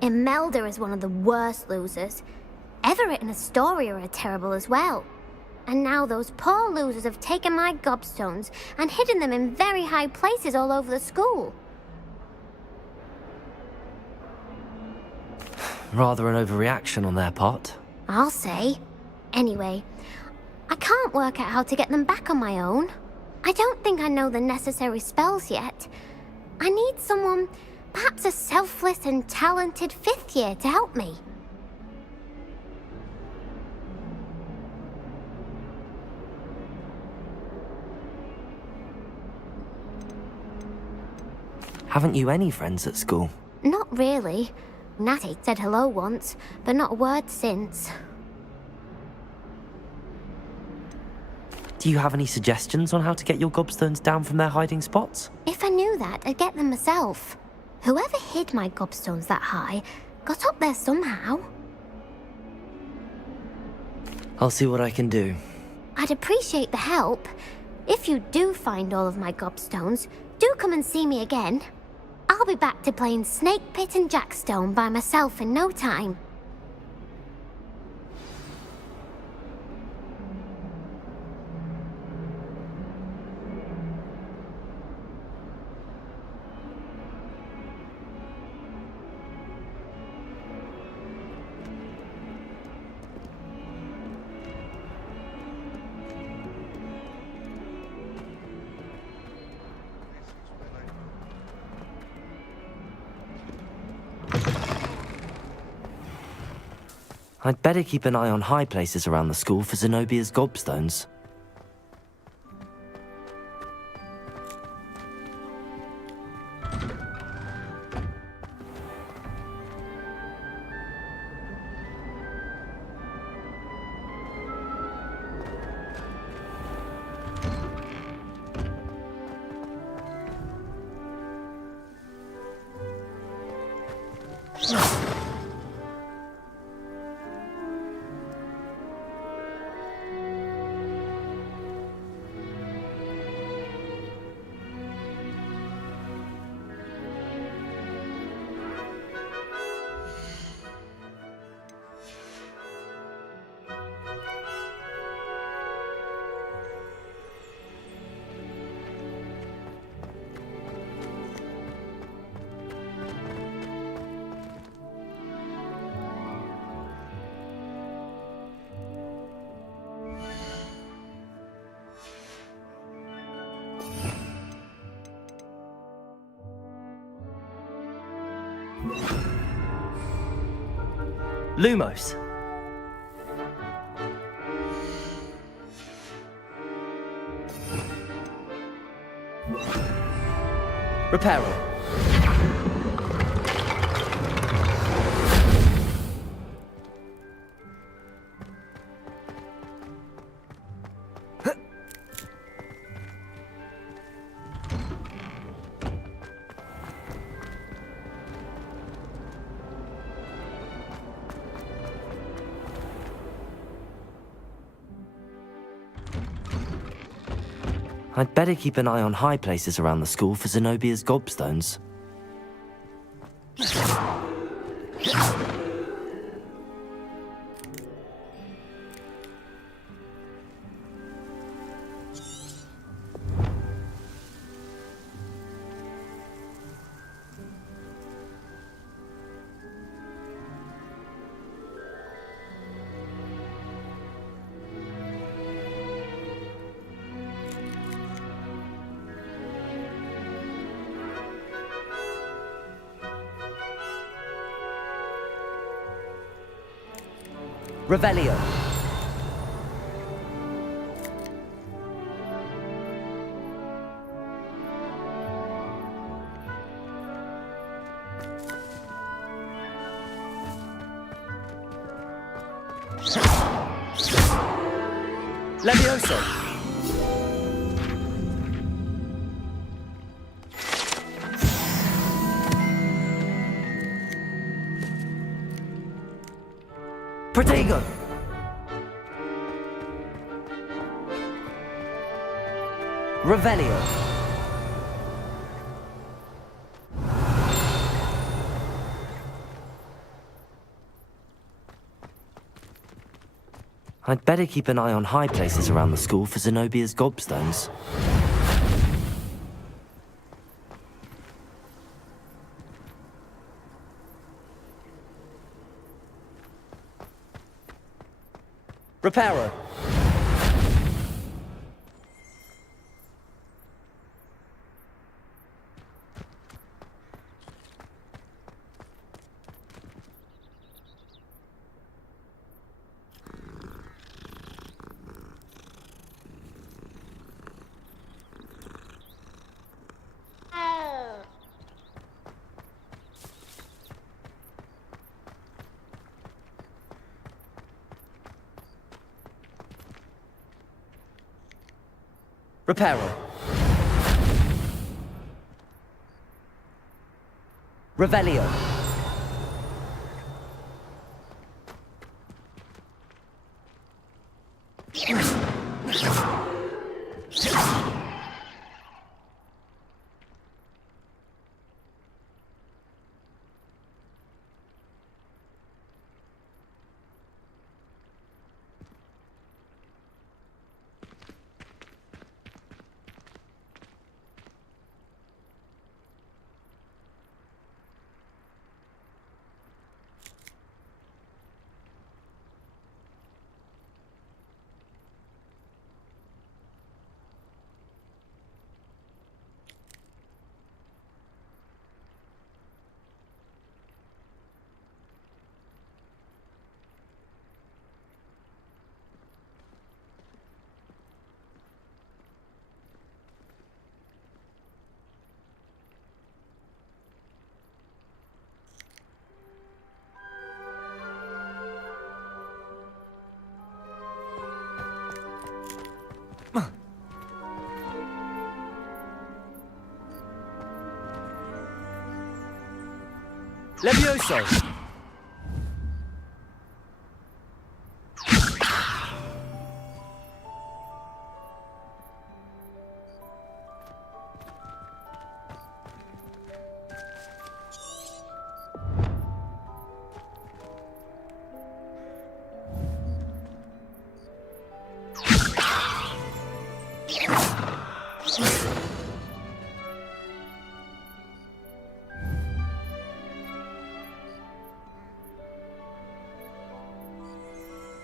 Imelda is one of the worst losers. Everett and Astoria are terrible as well. And now those poor losers have taken my gobstones and hidden them in very high places all over the school. Rather an overreaction on their part. I'll say. Anyway, I can't work out how to get them back on my own. I don't think I know the necessary spells yet. I need someone, perhaps a selfless and talented 5th year to help me. Haven't you any friends at school? Not really. Natty said hello once, but not a word since. Do you have any suggestions on how to get your gobstones down from their hiding spots? If I knew that, I'd get them myself. Whoever hid my gobstones that high got up there somehow. I'll see what I can do. I'd appreciate the help. If you do find all of my gobstones, do come and see me again. I'll be back to playing Snake Pit and Jackstone by myself in no time. I'd better keep an eye on high places around the school for Zenobia's gobstones. Lumos. Reparo. I'd better keep an eye on high places around the school for Zenobia's gobstones. Revelio. Levioso. Protego! Revelio. I'd better keep an eye on high places around the school for Zenobia's gobstones. Reparo. Reparo. Revelio. Levioso.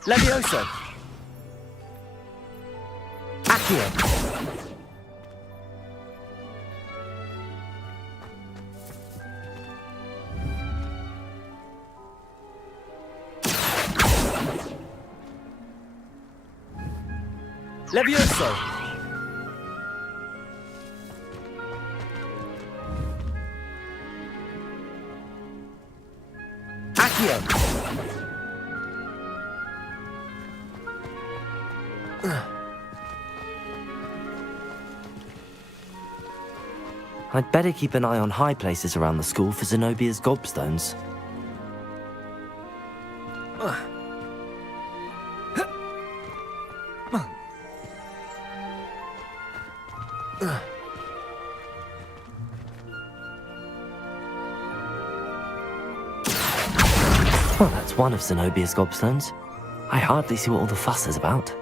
Levioso. Accio. Levioso! Accio! I'd better keep an eye on high places around the school for Zenobia's gobstones. Well, that's one of Zenobia's gobstones. I hardly see what all the fuss is about.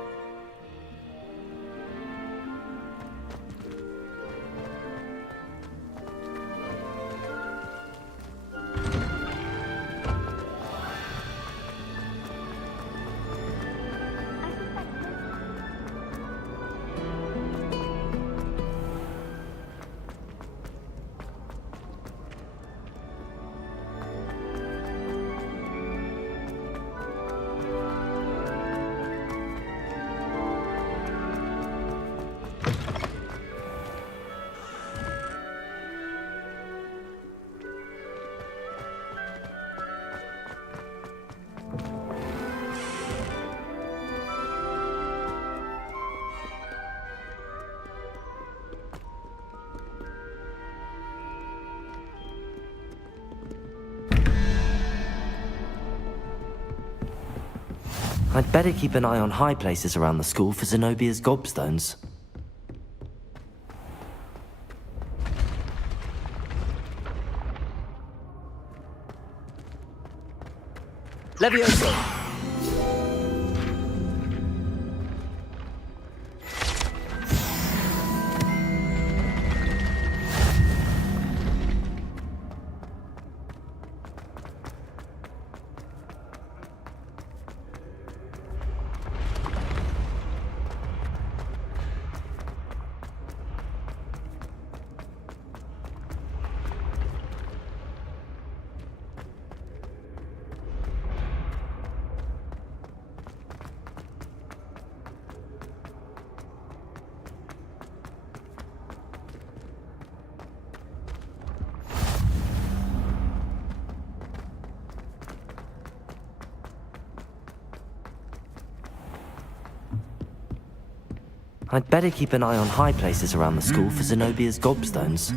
I'd better keep an eye on high places around the school for Zenobia's gobstones. Levioso! I'd better keep an eye on high places around the school for Zenobia's gobstones.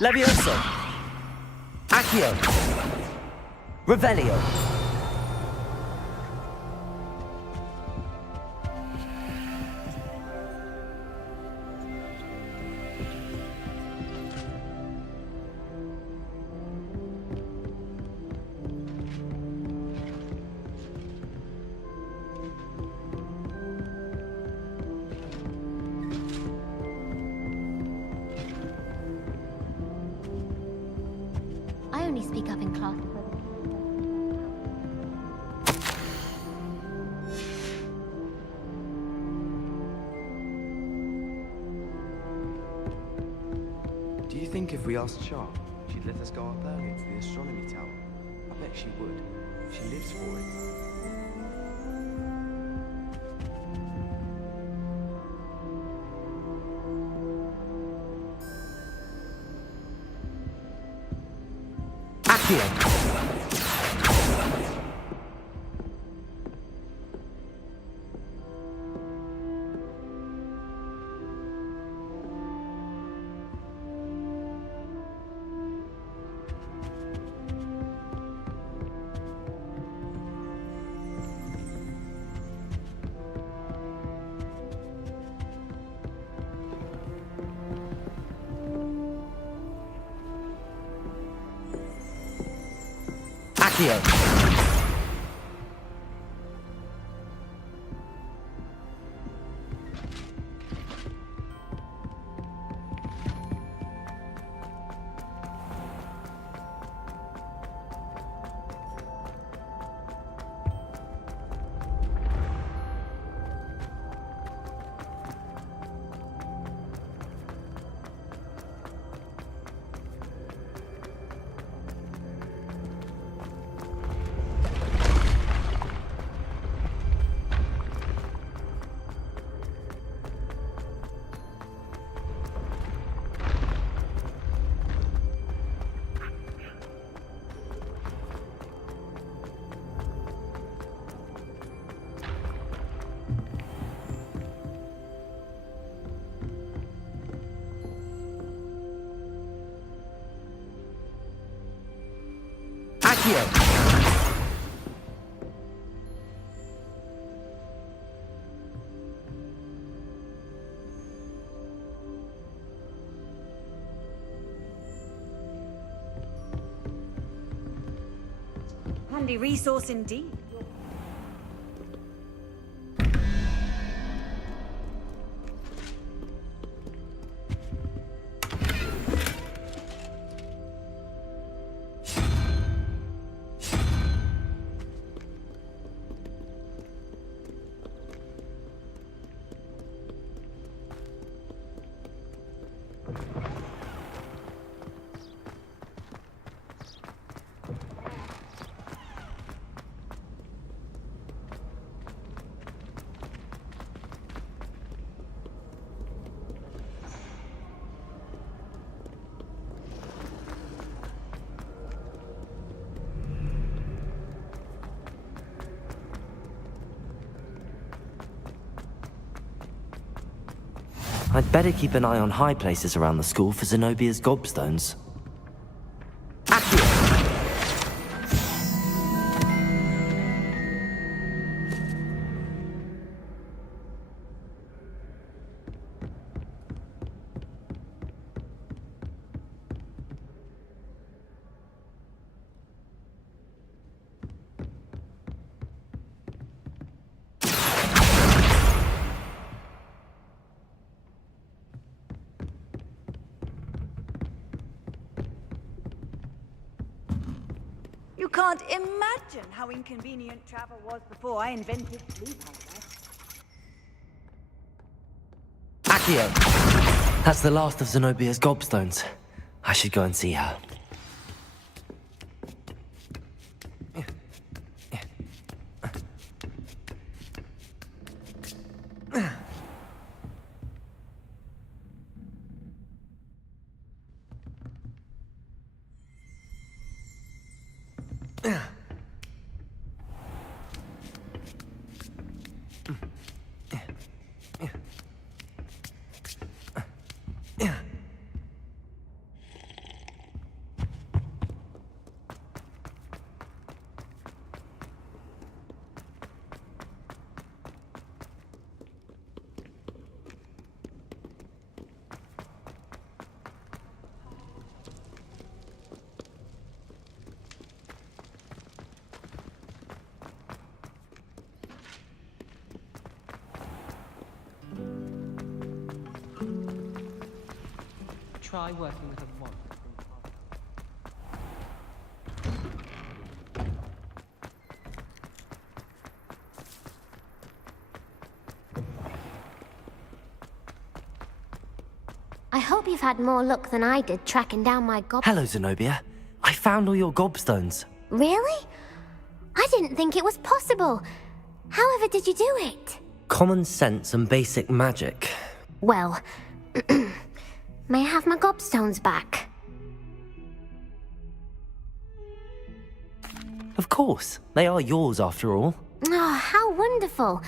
Levioso! Accio! Revelio! I only speak up in class. Do you think if we asked Sharp, she'd let us go up early to the astronomy tower? I bet she would. She lives for it. Accio. Handy resource indeed. I'd better keep an eye on high places around the school for Zenobia's gobstones. You can't imagine how inconvenient travel was before I invented blue powder. Accio! That's the last of Zenobia's gobstones. I should go and see her. Try working with a wand. I hope you've had more luck than I did tracking down my gob... Hello, Zenobia. I found all your gobstones. Really? I didn't think it was possible. However did you do it? Common sense and basic magic. Well, may I have my gobstones back? Of course. They are yours after all. Oh, how wonderful.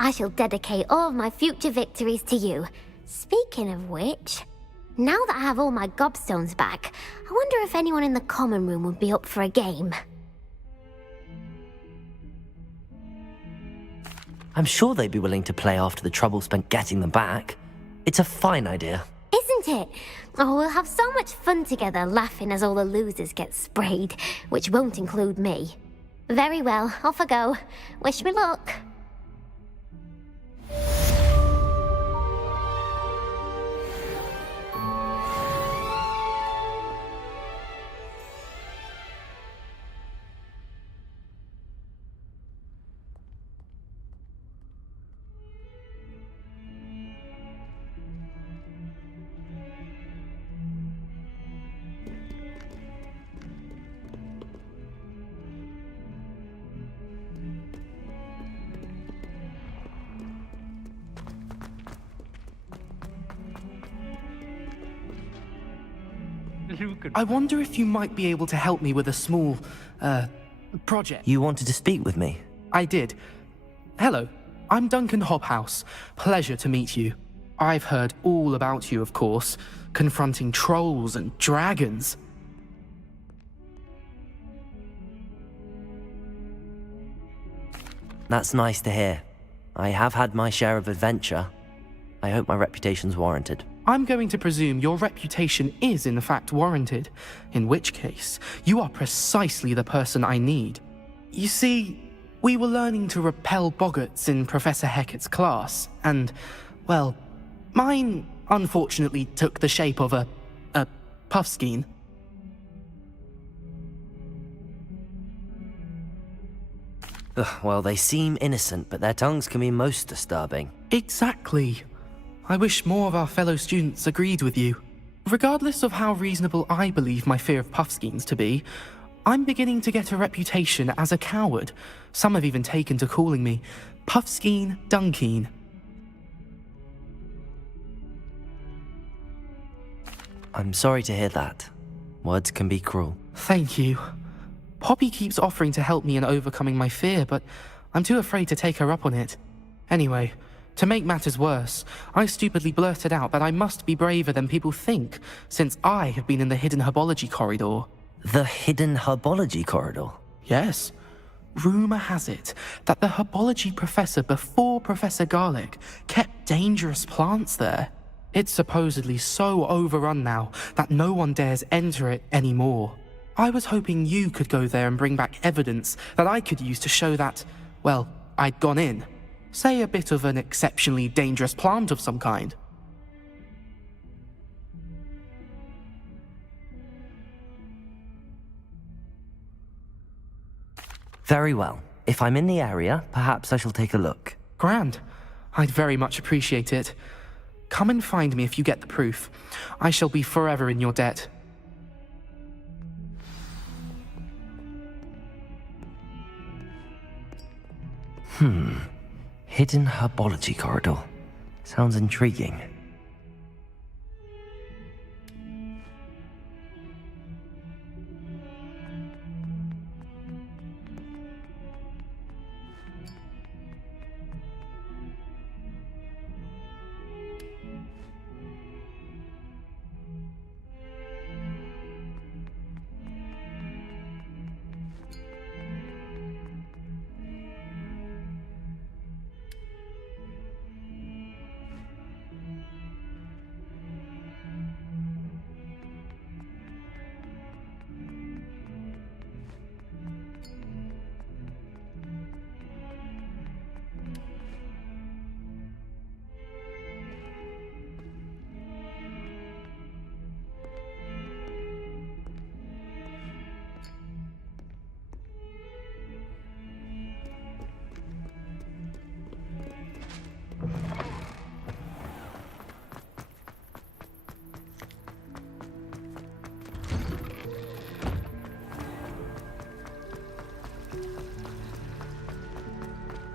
I shall dedicate all of my future victories to you. Speaking of which, now that I have all my gobstones back, I wonder if anyone in the common room would be up for a game. I'm sure they'd be willing to play after the trouble spent getting them back. It's a fine idea. Isn't won't it? Oh, we'll have so much fun together, laughing as all the losers get sprayed, which won't include me. Very well, off I go. Wish me luck. I wonder if you might be able to help me with a small, project. You wanted to speak with me? I did. Hello, I'm Duncan Hobhouse. Pleasure to meet you. I've heard all about you, of course, confronting trolls and dragons. That's nice to hear. I have had my share of adventure. I hope my reputation's warranted. I'm going to presume your reputation is in fact warranted, in which case, you are precisely the person I need. You see, we were learning to repel boggarts in Professor Hecat's class, and, well, mine unfortunately took the shape of a puffskein. Well, they seem innocent, but their tongues can be most disturbing. Exactly. I wish more of our fellow students agreed with you. Regardless of how reasonable I believe my fear of puffskeins to be, I'm beginning to get a reputation as a coward. Some have even taken to calling me Puffskeen Dunkeen. I'm sorry to hear that. Words can be cruel. Thank you. Poppy keeps offering to help me in overcoming my fear, but I'm too afraid to take her up on it. Anyway, to make matters worse, I stupidly blurted out that I must be braver than people think, since I have been in the hidden herbology corridor. The hidden herbology corridor? Yes. Rumour has it that the herbology professor before Professor Garlic kept dangerous plants there. It's supposedly so overrun now that no one dares enter it anymore. I was hoping you could go there and bring back evidence that I could use to show that, well, I'd gone in. Say a bit of an exceptionally dangerous plant of some kind. Very well. If I'm in the area, perhaps I shall take a look. Grand. I'd very much appreciate it. Come and find me if you get the proof. I shall be forever in your debt. Hidden herbology corridor. Sounds intriguing.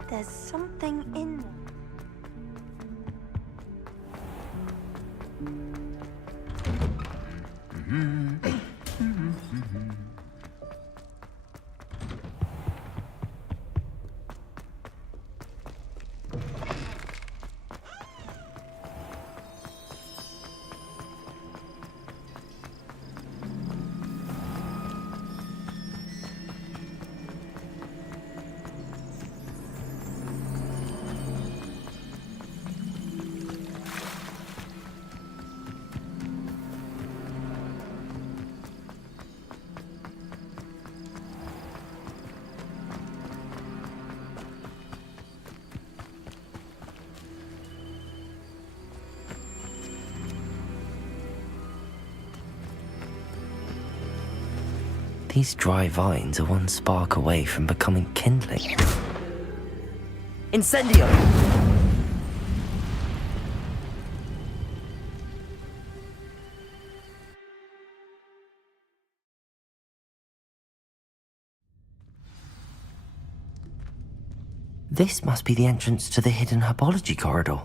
There's something in them. These dry vines are one spark away from becoming kindling. Incendio! This must be the entrance to the hidden herbology corridor.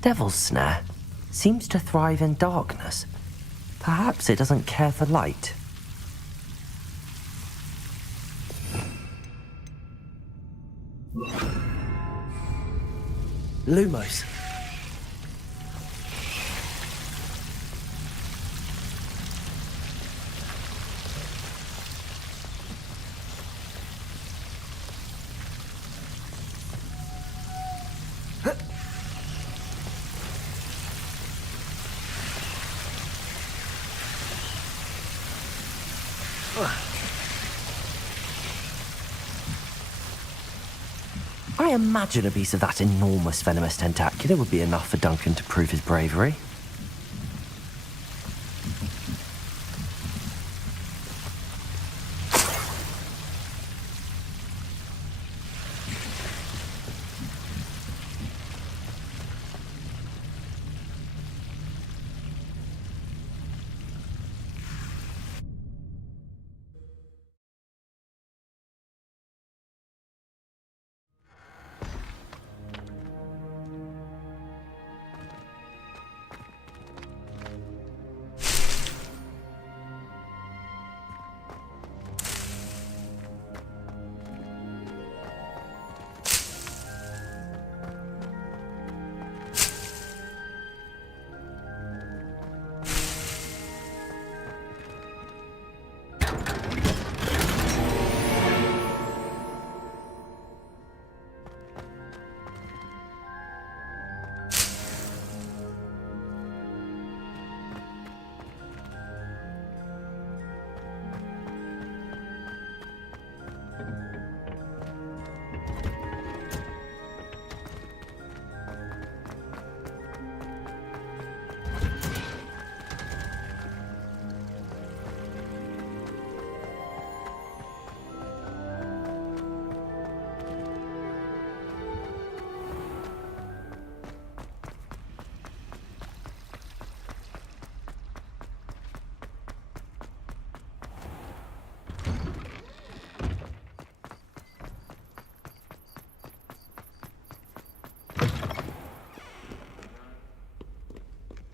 Devil's Snare seems to thrive in darkness. Perhaps it doesn't care for light. Lumos. I imagine a piece of that enormous venomous tentacular would be enough for Duncan to prove his bravery.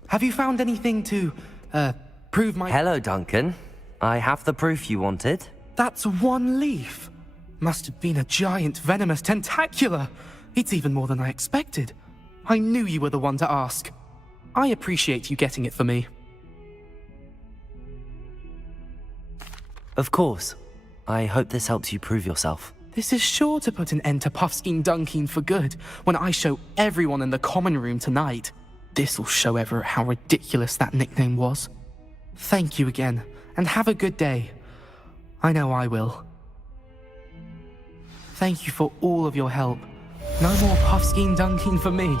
Have you found anything to, prove my... Hello, Duncan. I have the proof you wanted. That's one leaf. Must have been a giant venomous tentacula. It's even more than I expected. I knew you were the one to ask. I appreciate you getting it for me. Of course. I hope this helps you prove yourself. This is sure to put an end to Puffskein Dunkeen for good when I show everyone in the common room tonight. This'll show Everett how ridiculous that nickname was. Thank you again, and have a good day. I know I will. Thank you for all of your help. No more Puffskein Dunkeen for me.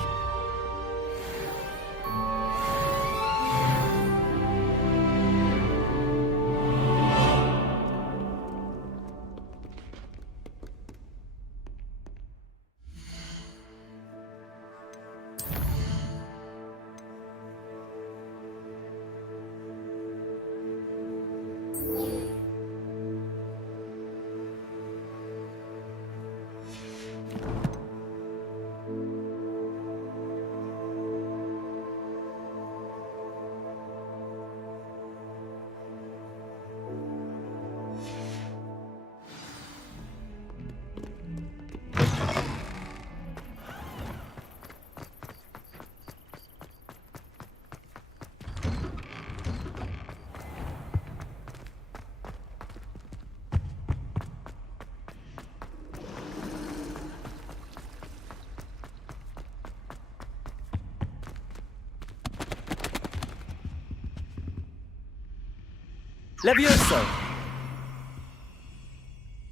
Levioso!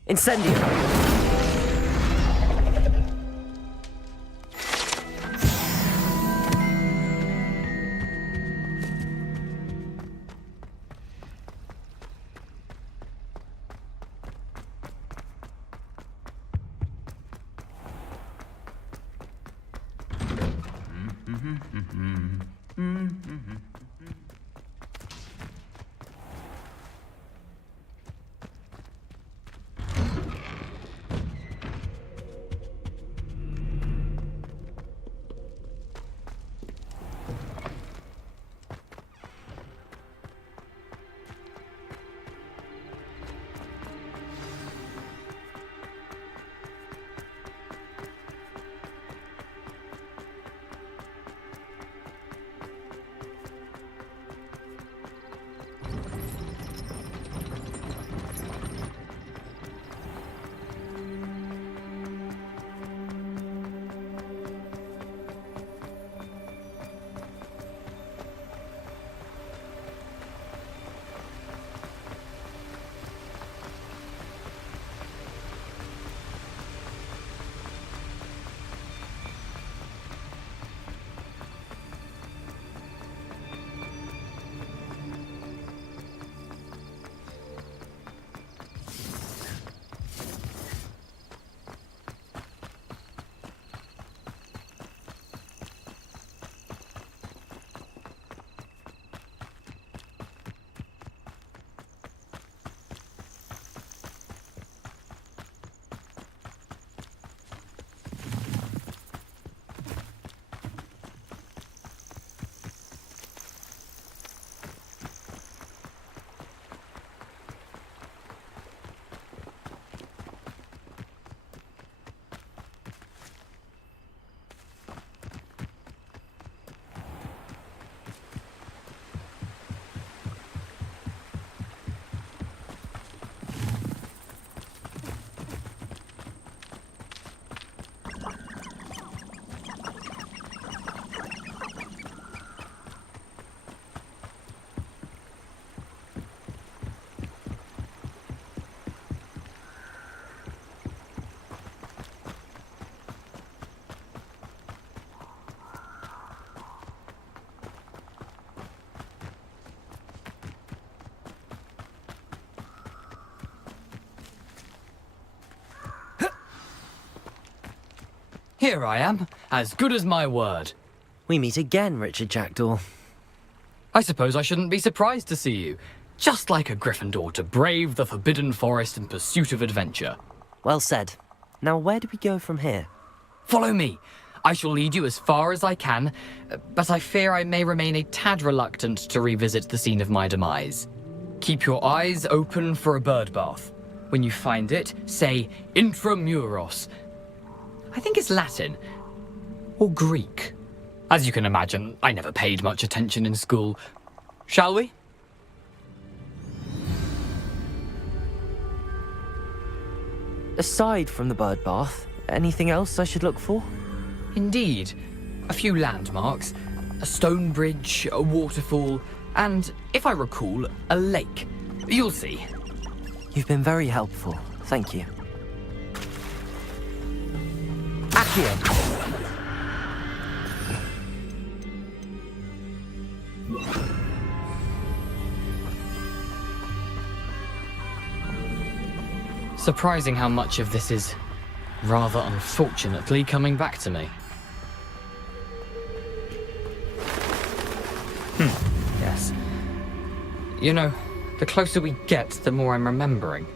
Incendio! Here I am, as good as my word. We meet again, Richard Jackdaw. I suppose I shouldn't be surprised to see you. Just like a Gryffindor to brave the Forbidden Forest in pursuit of adventure. Well said. Now where do we go from here? Follow me. I shall lead you as far as I can, but I fear I may remain a tad reluctant to revisit the scene of my demise. Keep your eyes open for a bird bath. When you find it, say Intramuros. I think it's Latin. Or Greek. As you can imagine, I never paid much attention in school. Shall we? Aside from the bird bath, anything else I should look for? Indeed. A few landmarks, a stone bridge, a waterfall, and, if I recall, a lake. You'll see. You've been very helpful. Thank you. Accio! Surprising how much of this is, rather unfortunately, coming back to me. Yes. You know, the closer we get, the more I'm remembering.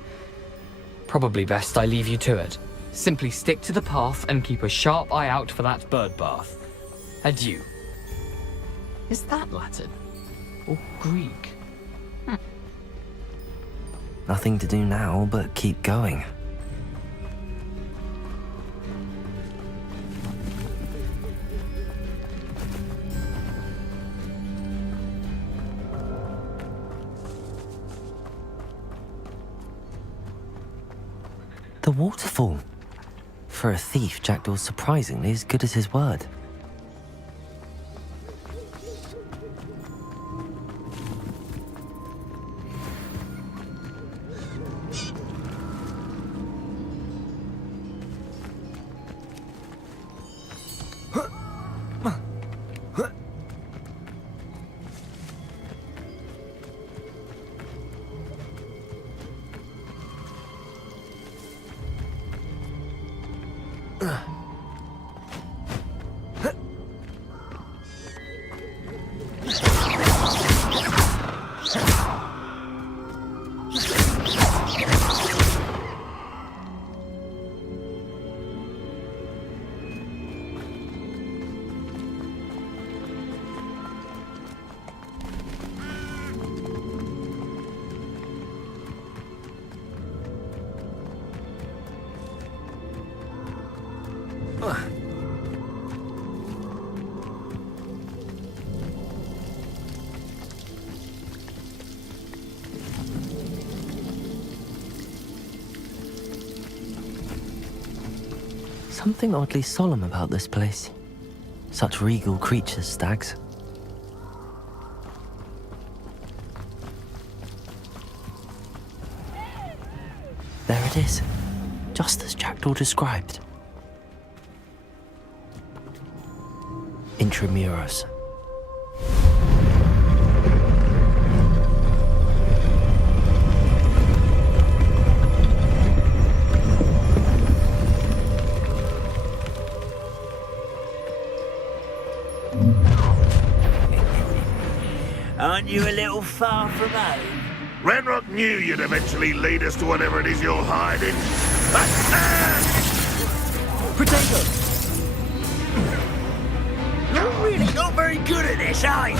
Probably best I leave you to it. Simply stick to the path and keep a sharp eye out for that bird bath. Adieu. Is that Latin? Or Greek? Nothing to do now but keep going. The waterfall. For a thief, Jackdaw's surprisingly as good as his word. Something oddly solemn about this place. Such regal creatures, stags. There it is, just as Jackdaw described. Intramuros. Aren't you a little far from home? Ranrock knew you'd eventually lead us to whatever it is you're hiding. Potato! You're really not very good at this, are you?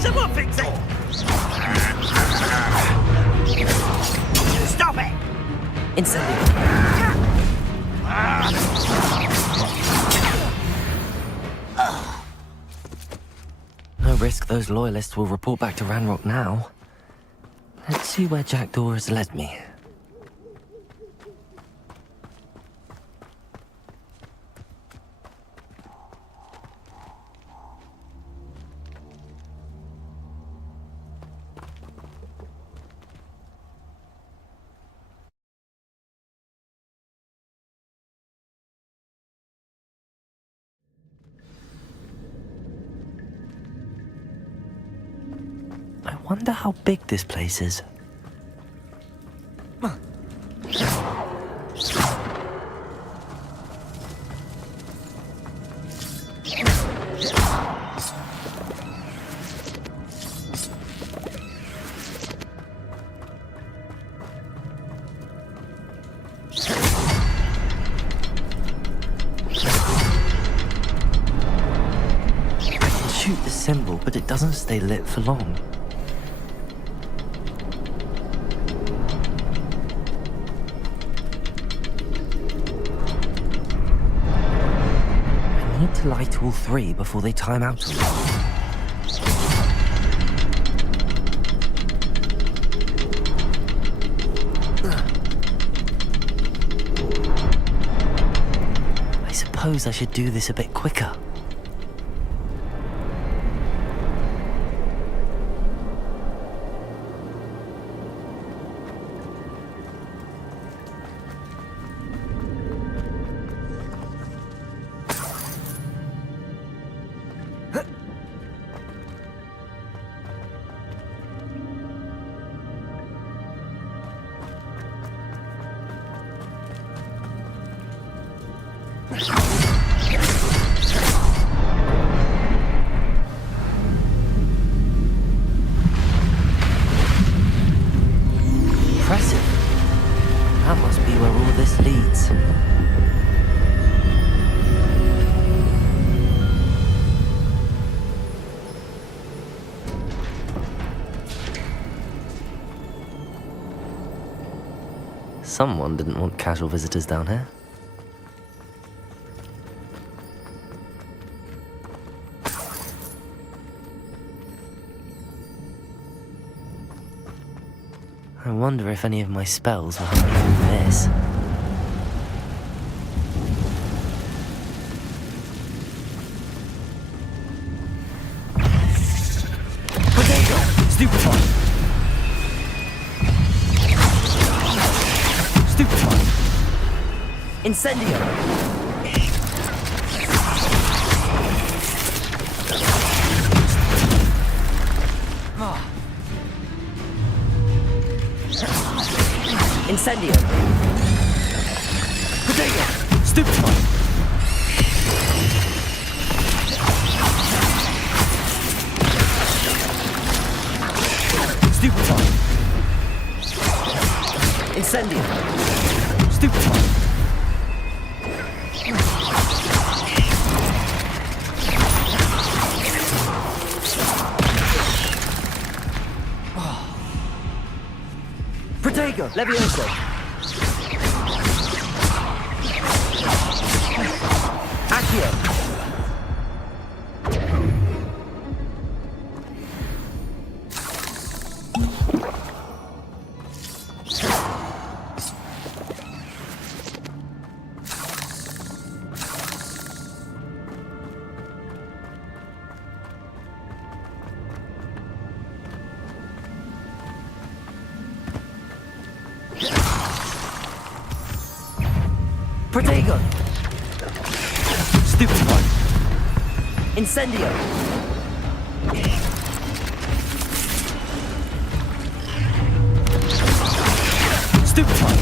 Someone fix it! Stop it! Instantly. No risk those loyalists will report back to Ranrock now. Let's see where Jackdaw has led me. I wonder how big this place is. I can shoot the symbol, but it doesn't stay lit for long. I need to light all three before they time out. I suppose I should do this a bit quicker. Impressive. That must be where all this leads. Someone didn't want casual visitors down here. I wonder if any of my spells will help me through this. Potato! Stupefy! Stupefy! Incendio! Incendio! Potato! Stupefy! Stupefy! Incendio. Stupefy. Protego. Levioso. Accio. Protego. Stupefy. Incendio. Stupefy.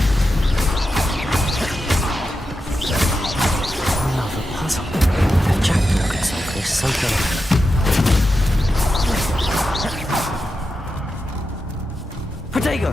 Another puzzle. If Jackdaw could solve this, so can I. Protego.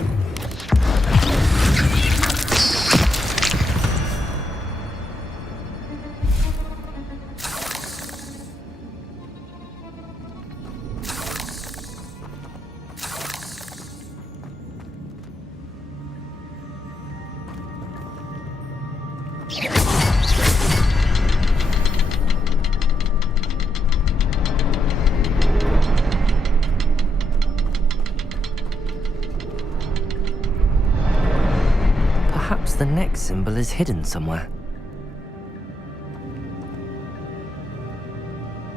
Perhaps the next symbol is hidden somewhere.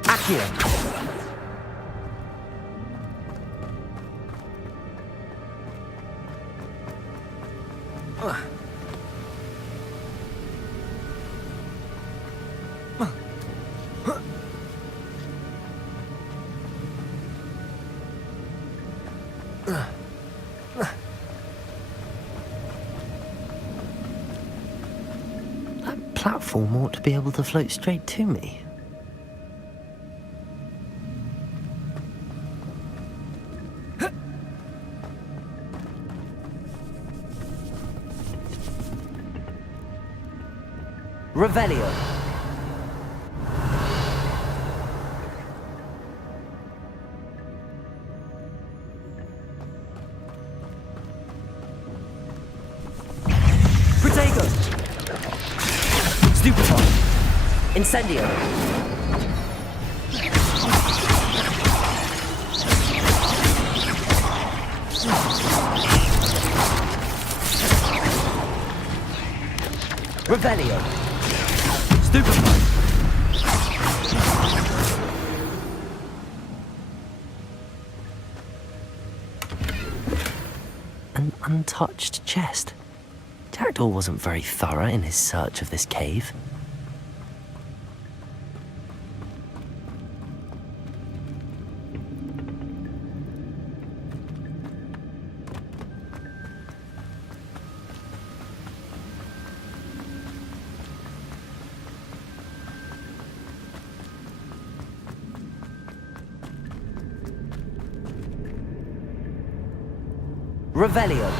Accio. That platform ought to be able to float straight to me. Revelio. Protego. Stupefy. Incendio. Revelio. Stupefy. An untouched chest. Jackdaw wasn't very thorough in his search of this cave. Revelio.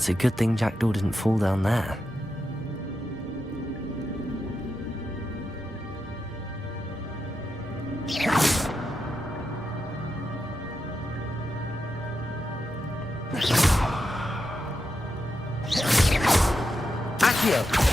It's a good thing Jackdaw didn't fall down there. Accio!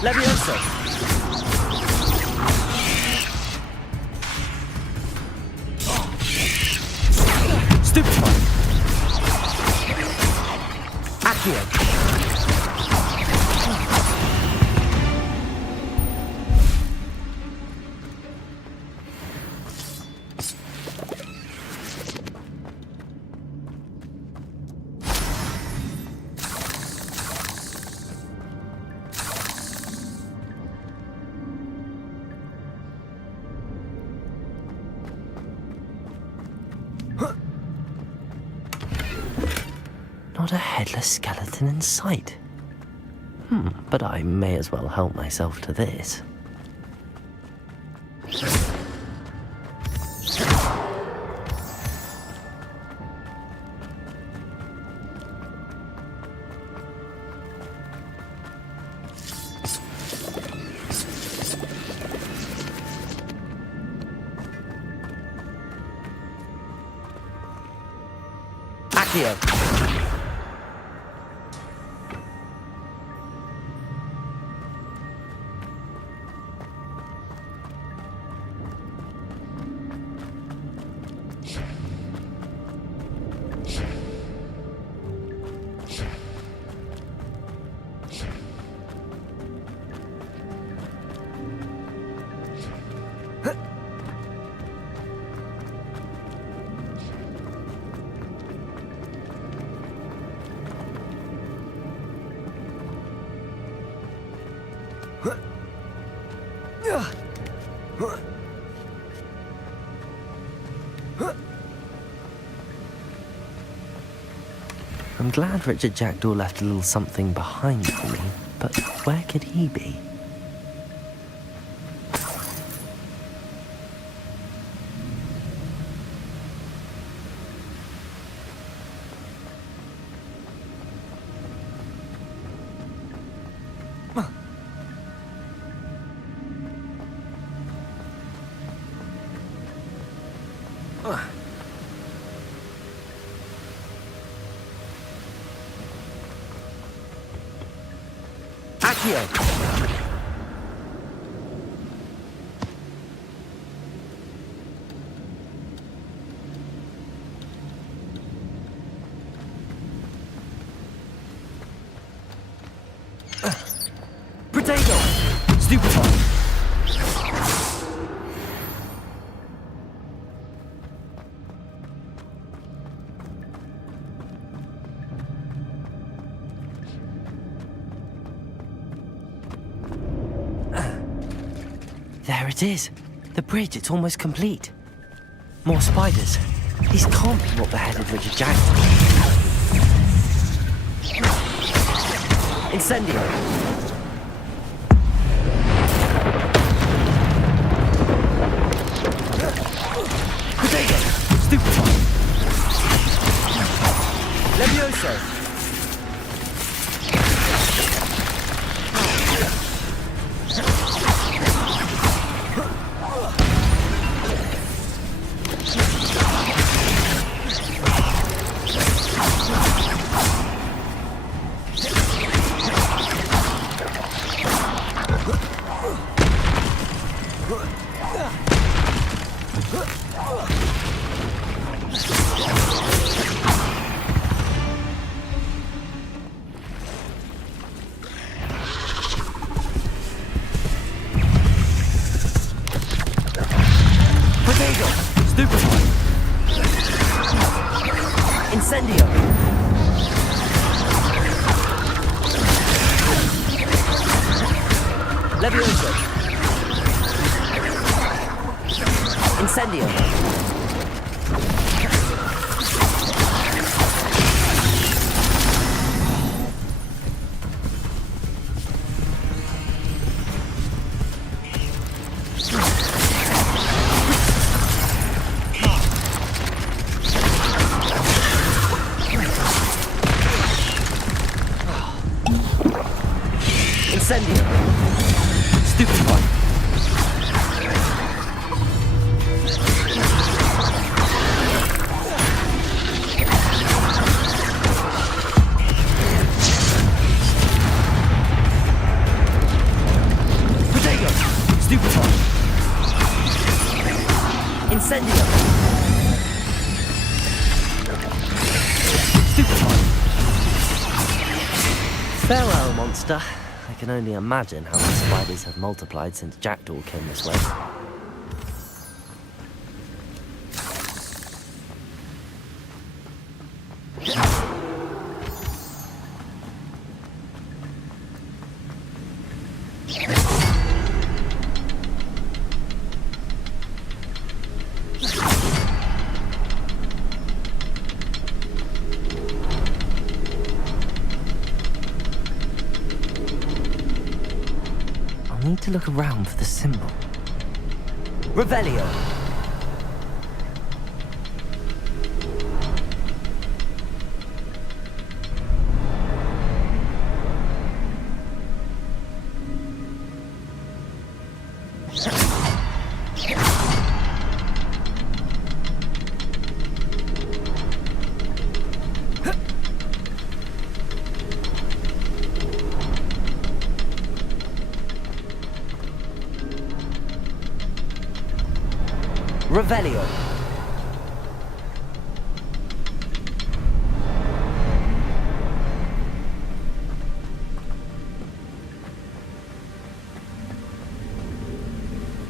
Levioso! Stupefy! Accio! Not a headless skeleton in sight. But I may as well help myself to this. Accio! I'm glad Richard Jackdaw left a little something behind for me, but where could he be? Potato! Stupefy! There it is. The bridge, it's almost complete. More spiders. These can't be what beheaded Richard Jackdaw. Incendio! Potato! Stupefy! Levioso! Potato! Stupefy! Incendio! Levioso! Incendio! Incendio! Stupefy! Potato! Stupefy! Incendio! Stupefy! Farewell, monster. I can only imagine how the spiders have multiplied since Jackdaw came this way. I need to look around for the symbol. Revelio! Revelio.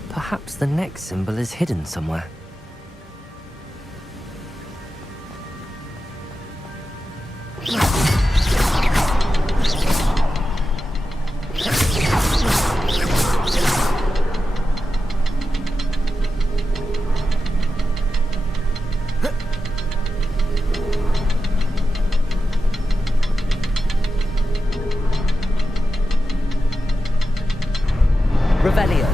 Perhaps the next symbol is hidden somewhere. Revelio.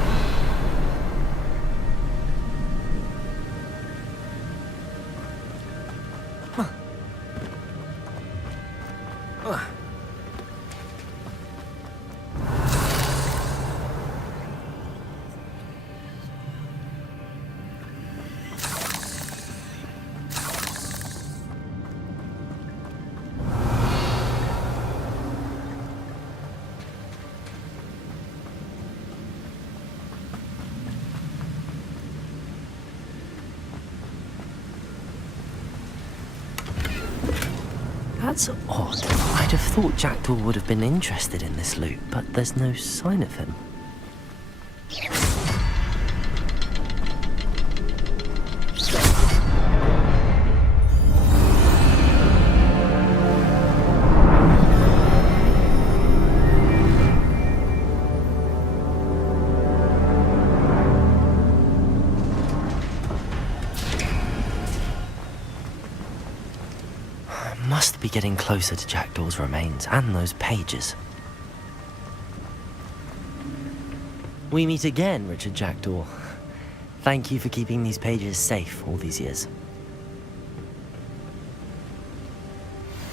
That's odd. I'd have thought Jackdaw would have been interested in this loot, but there's no sign of him. Must be getting closer to Jackdaw's remains and those pages. We meet again, Richard Jackdaw. Thank you for keeping these pages safe all these years.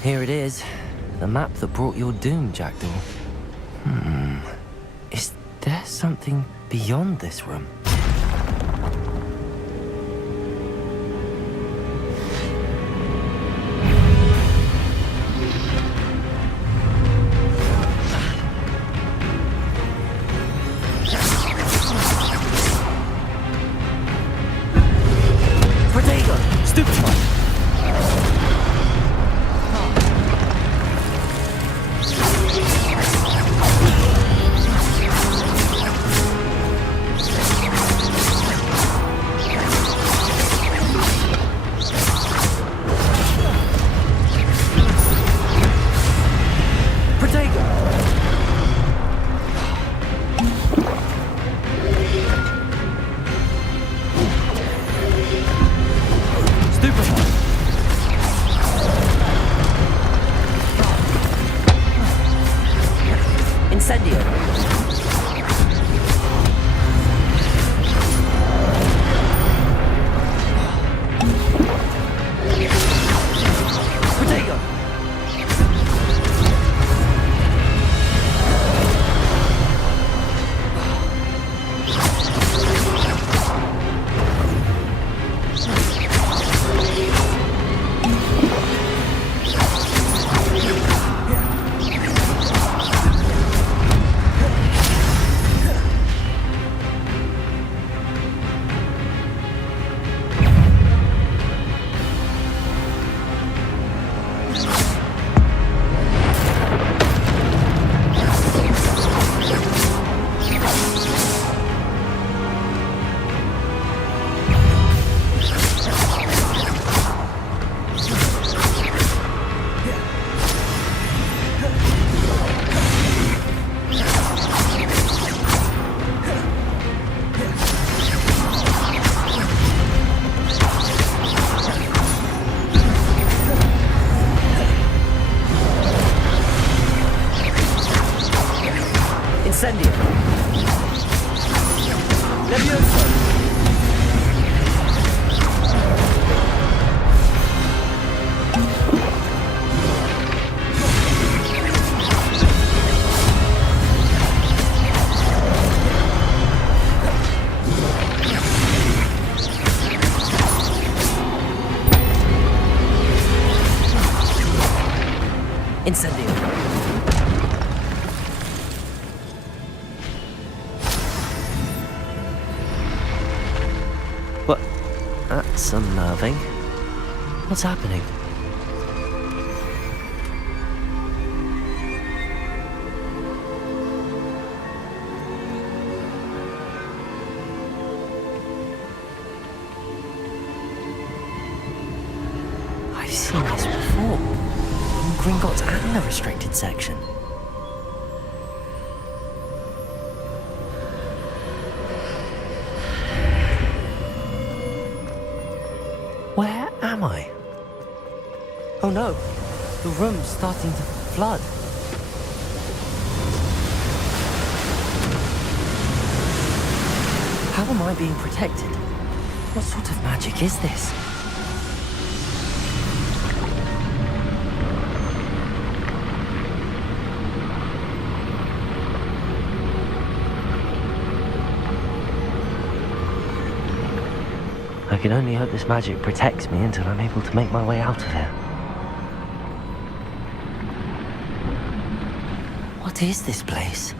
Here it is, the map that brought your doom, Jackdaw. Is there something beyond this room? Incendio. What? That's unnerving. What's happening? I've seen this before. In Gringotts and the restricted section. Where am I? Oh no, the room's starting to flood. How am I being protected? What sort of magic is this? I can only hope this magic protects me until I'm able to make my way out of here. What is this place?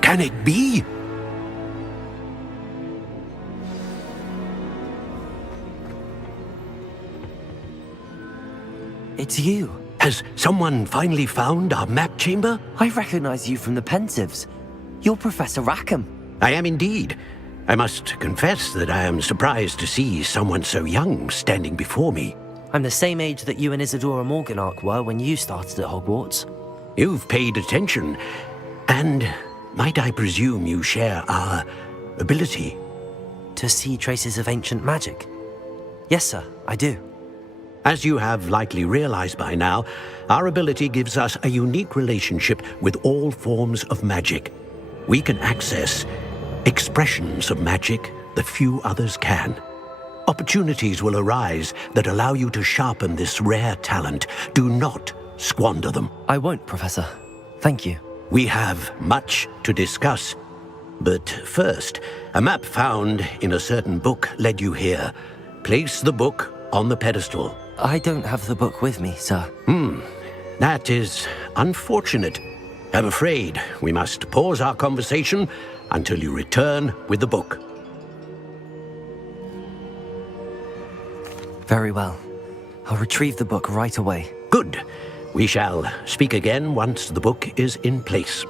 Can it be? It's you. Has someone finally found our map chamber? I recognize you from the Pensives. You're Professor Rackham. I am indeed. I must confess that I am surprised to see someone so young standing before me. I'm the same age that you and Isadora Morganach were when you started at Hogwarts. You've paid attention, and might I presume you share our ability? To see traces of ancient magic? Yes, sir, I do. As you have likely realized by now, our ability gives us a unique relationship with all forms of magic. We can access expressions of magic that few others can. Opportunities will arise that allow you to sharpen this rare talent. Do not squander them. I won't, Professor. Thank you. We have much to discuss. But first, a map found in a certain book led you here. Place the book on the pedestal. I don't have the book with me, sir. That is unfortunate. I'm afraid we must pause our conversation until you return with the book. Very well. I'll retrieve the book right away. Good. We shall speak again once the book is in place.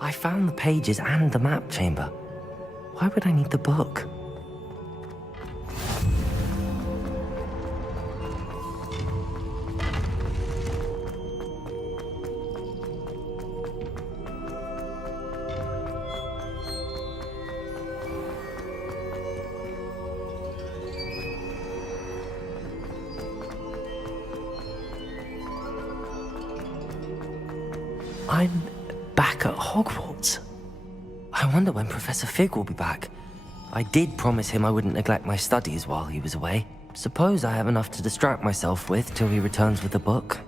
I found the pages and the map chamber. Why would I need the book? I'm back at Hogwarts. I wonder when Professor Fig will be back. I did promise him I wouldn't neglect my studies while he was away. Suppose I have enough to distract myself with till he returns with the book.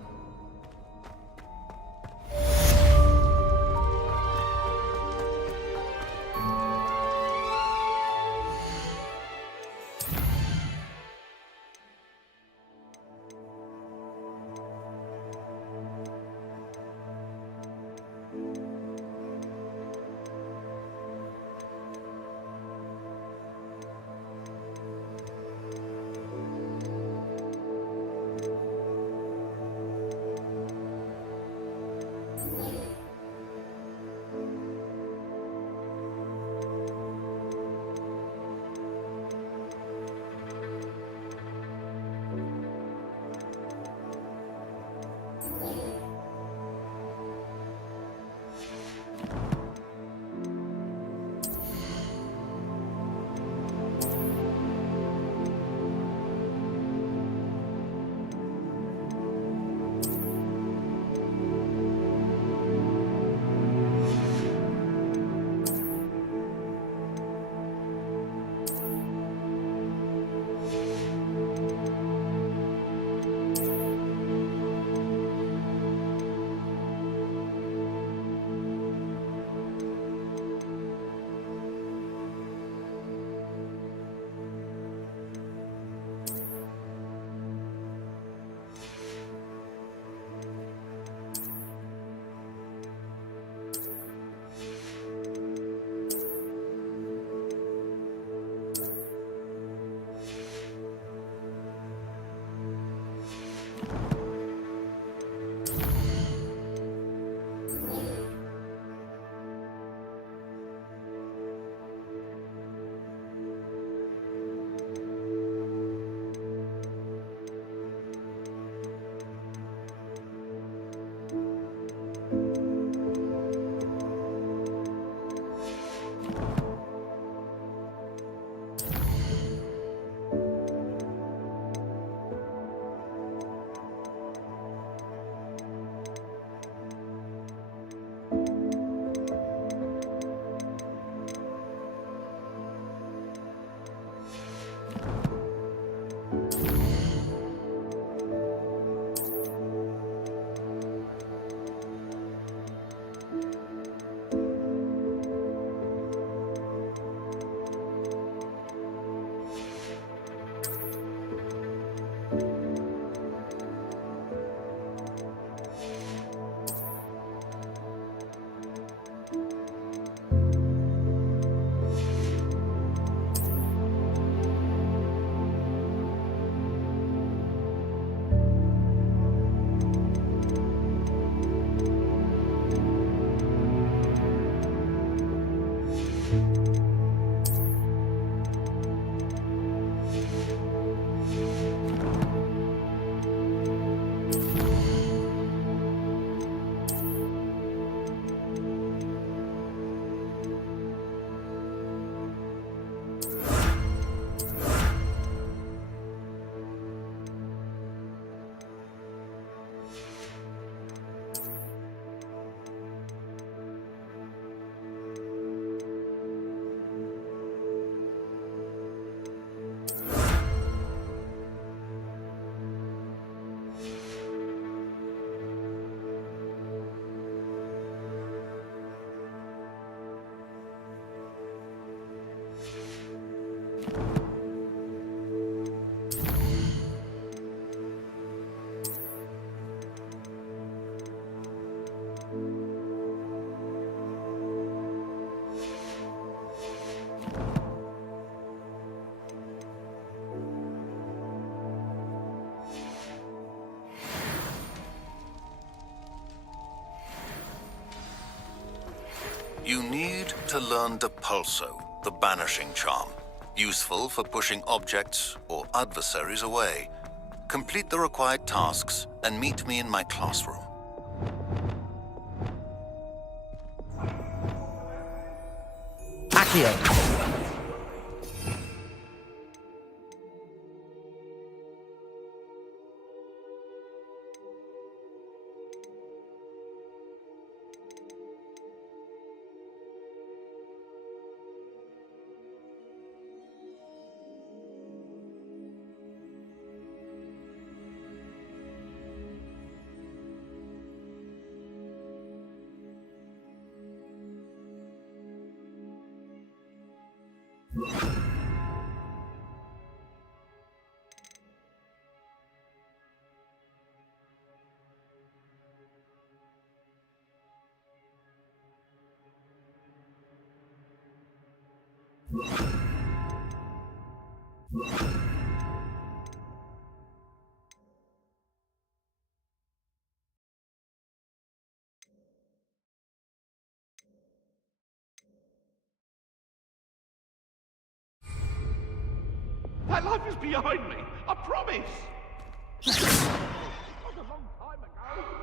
You need to learn Depulso, the banishing charm, useful for pushing objects or adversaries away. Complete the required tasks and meet me in my classroom. Accio! My life is behind me, I promise! It was a long time ago.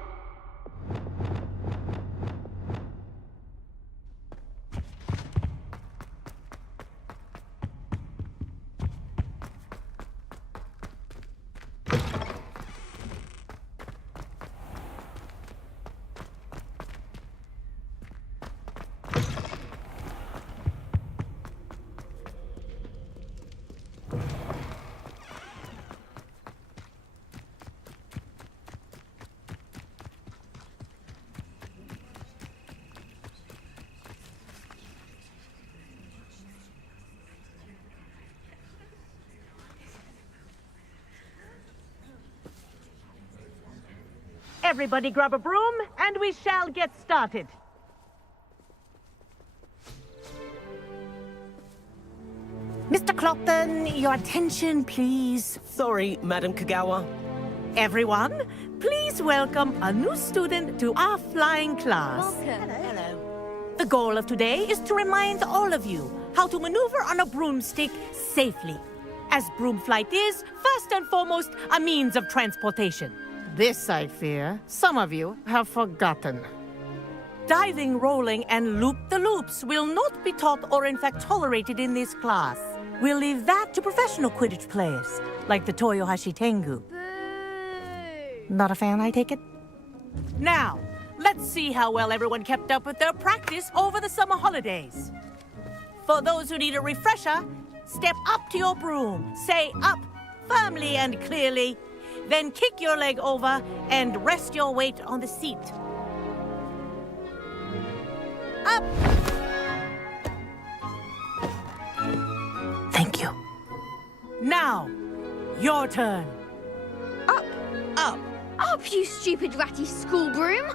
Everybody grab a broom, and we shall get started. Mr. Clopton, your attention, please. Sorry, Madam Kagawa. Everyone, please welcome a new student to our flying class. Welcome. Hello. The goal of today is to remind all of you how to maneuver on a broomstick safely, as broom flight is, first and foremost, a means of transportation. This, I fear, some of you have forgotten. Diving, rolling, and loop-the-loops will not be taught or in fact tolerated in this class. We'll leave that to professional Quidditch players, like the Toyohashi Tengu. Not a fan, I take it? Now, let's see how well everyone kept up with their practice over the summer holidays. For those who need a refresher, step up to your broom, say up firmly and clearly, then kick your leg over and rest your weight on the seat. Up! Thank you. Now, your turn. Up! Up! Up, you stupid ratty school broom!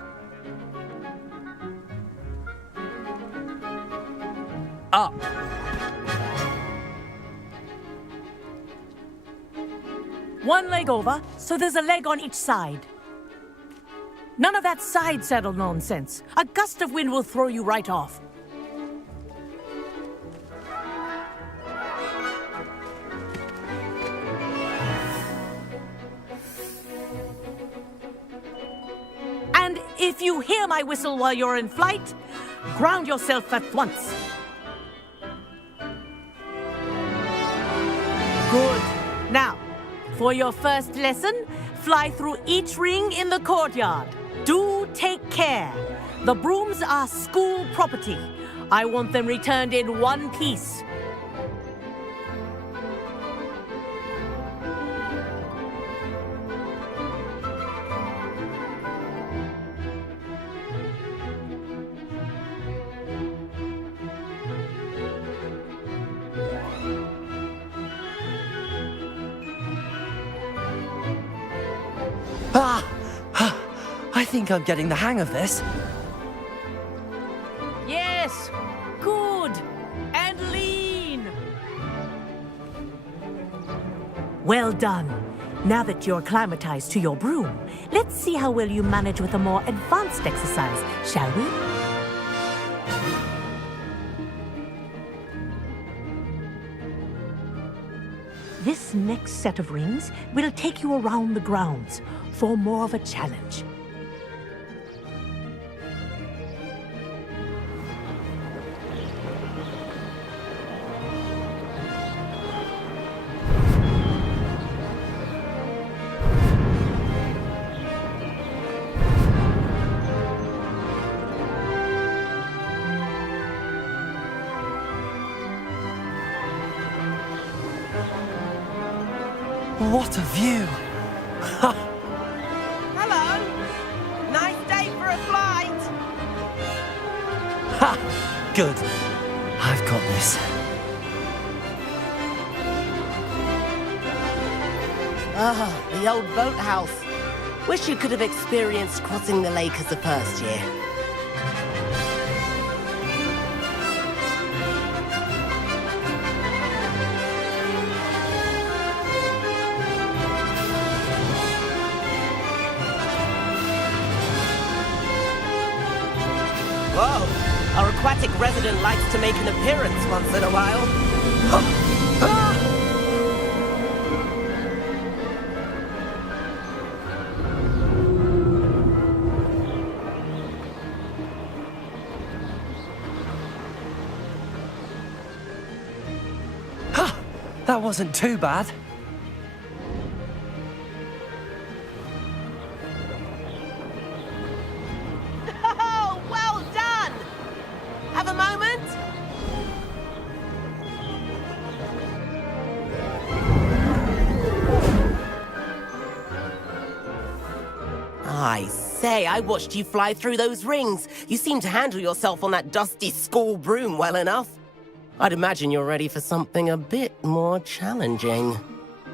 Up! One leg over, so there's a leg on each side. None of that side saddle nonsense. A gust of wind will throw you right off. And if you hear my whistle while you're in flight, ground yourself at once. Good. Now, for your first lesson, fly through each ring in the courtyard. Do take care. The brooms are school property. I want them returned in one piece. I think I'm getting the hang of this. Yes, good, and lean. Well done. Now that you're acclimatized to your broom, let's see how well you manage with a more advanced exercise, shall we? This next set of rings will take you around the grounds for more of a challenge. What a view! Hello! Nice day for a flight! Ha! Good. I've got this. Ah, the old boathouse. Wish you could have experienced crossing the lake as a first year. pathetic resident likes to make an appearance once in a while. That wasn't too bad. Oh, well done! Have a moment? I say, I watched you fly through those rings. You seem to handle yourself on that dusty school broom well enough. I'd imagine you're ready for something a bit more challenging.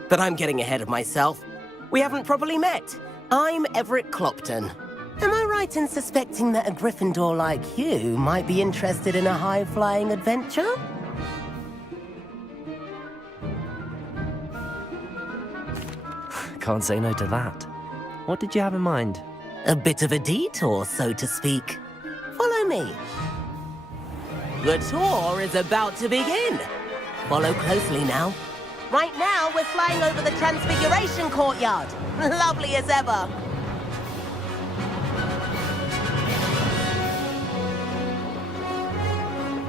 But I'm getting ahead of myself. We haven't properly met. I'm Everett Clopton. Am I right in suspecting that a Gryffindor like you might be interested in a high-flying adventure? Can't say no to that. What did you have in mind? A bit of a detour, so to speak. Follow me. The tour is about to begin. Follow closely now. Right now, we're flying over the Transfiguration Courtyard. Lovely as ever.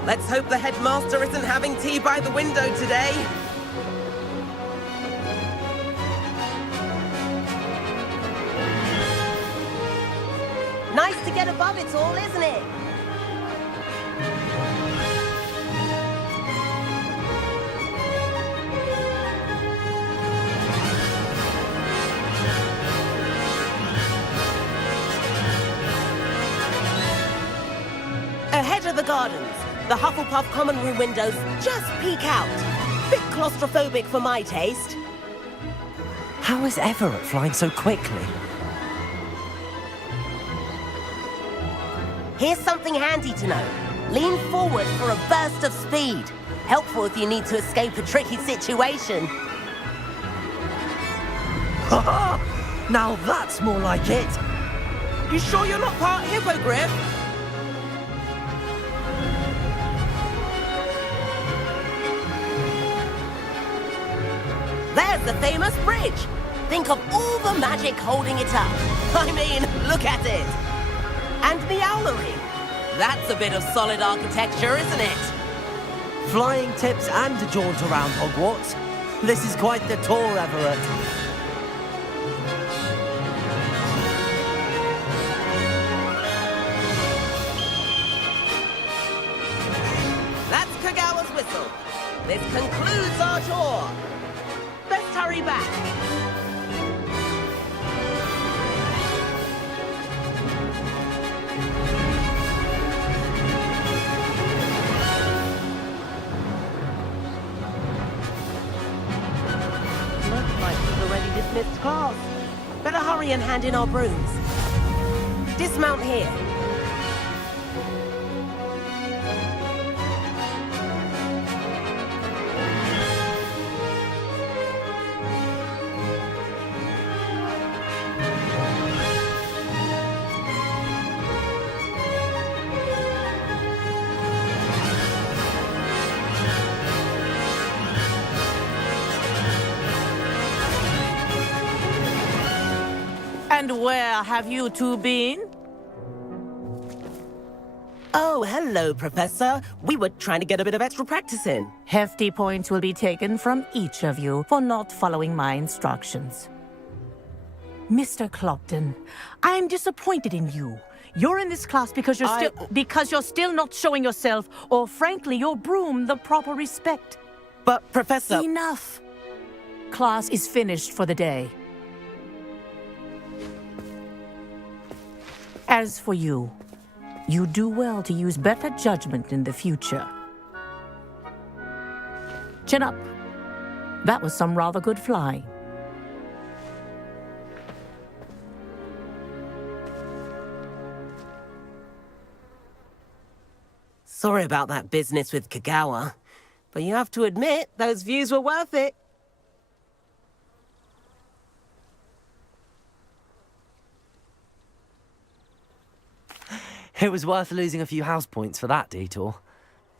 Let's hope the headmaster isn't having tea by the window today. Nice to get above it all, isn't it? Ahead of the gardens, the Hufflepuff common room windows just peek out. Bit claustrophobic for my taste. How is Everett flying so quickly? Here's something handy to know. Lean forward for a burst of speed. Helpful if you need to escape a tricky situation. Now that's more like it. You sure you're not part hippogriff? There's the famous bridge. Think of all the magic holding it up. I mean, look at it. And the owlery. That's a bit of solid architecture, isn't it? Flying tips and a jaunt around Hogwarts. This is quite the tour, Everett. That's Kagawa's whistle. This concludes our tour. Best hurry back. Looks like we've already dismissed class. Better hurry and hand in our brooms. Dismount here. And where have you two been? Oh, hello, Professor. We were trying to get a bit of extra practice in. Hefty points will be taken from each of you for not following my instructions. Mr. Clopton, I'm disappointed in you. You're in this class because you're still not showing yourself, or frankly, your broom the proper respect. But, Professor... Enough. Class is finished for the day. As for you, you do well to use better judgment in the future. Chin up. That was some rather good flying. Sorry about that business with Kagawa, but you have to admit, those views were worth it. It was worth losing a few house points for that detour.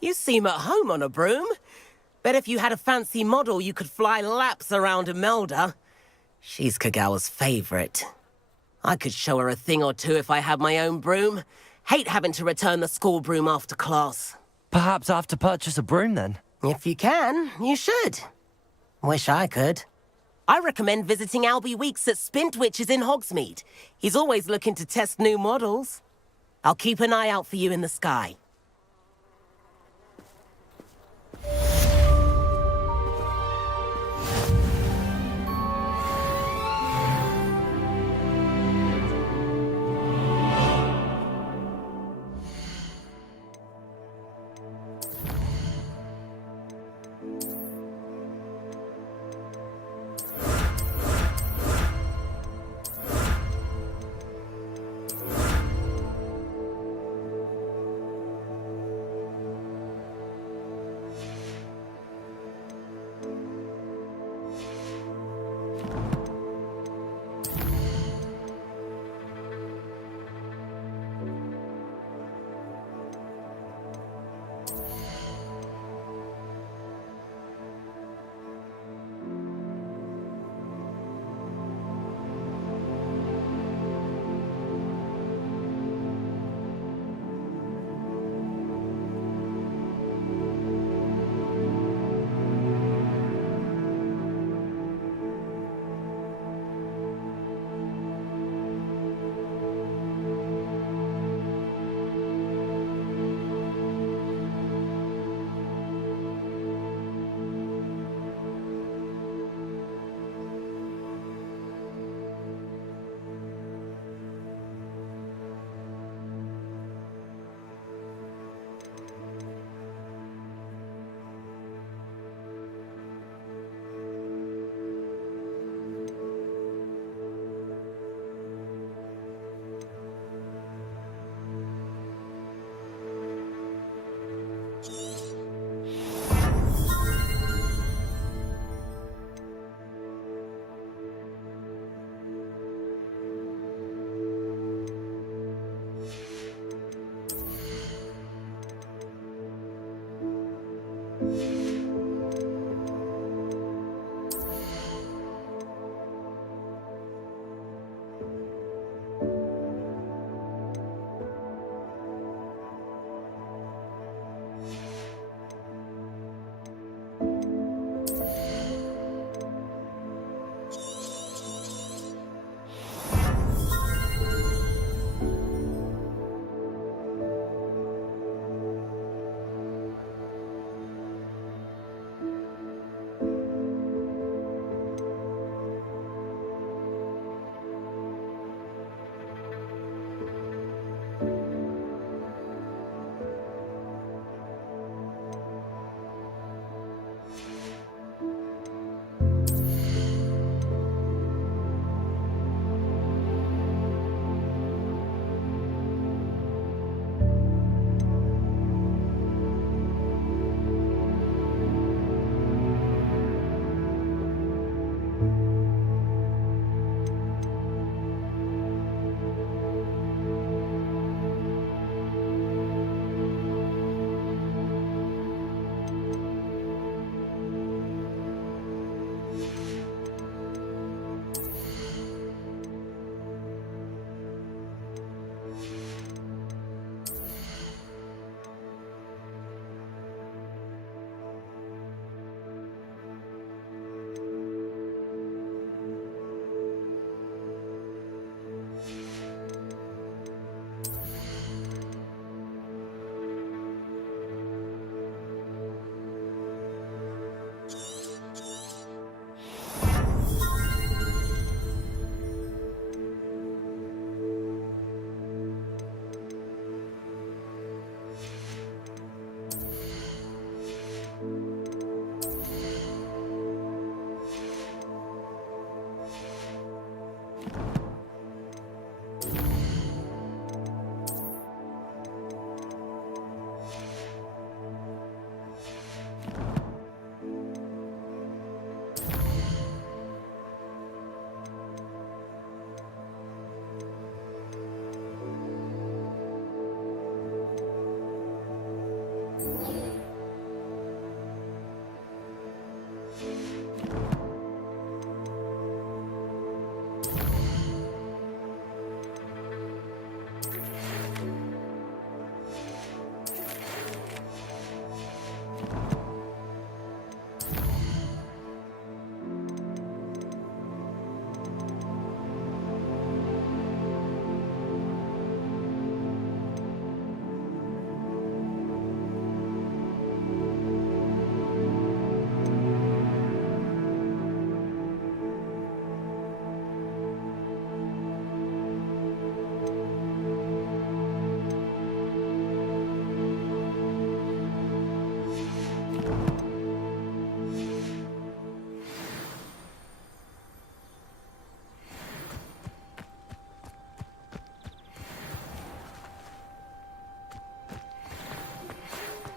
You seem at home on a broom. Bet if you had a fancy model, you could fly laps around Imelda. She's Kagawa's favorite. I could show her a thing or two if I had my own broom. Hate having to return the school broom after class. Perhaps I have to purchase a broom then? If you can, you should. Wish I could. I recommend visiting Albie Weeks at Spintwitches in Hogsmeade. He's always looking to test new models. I'll keep an eye out for you in the sky.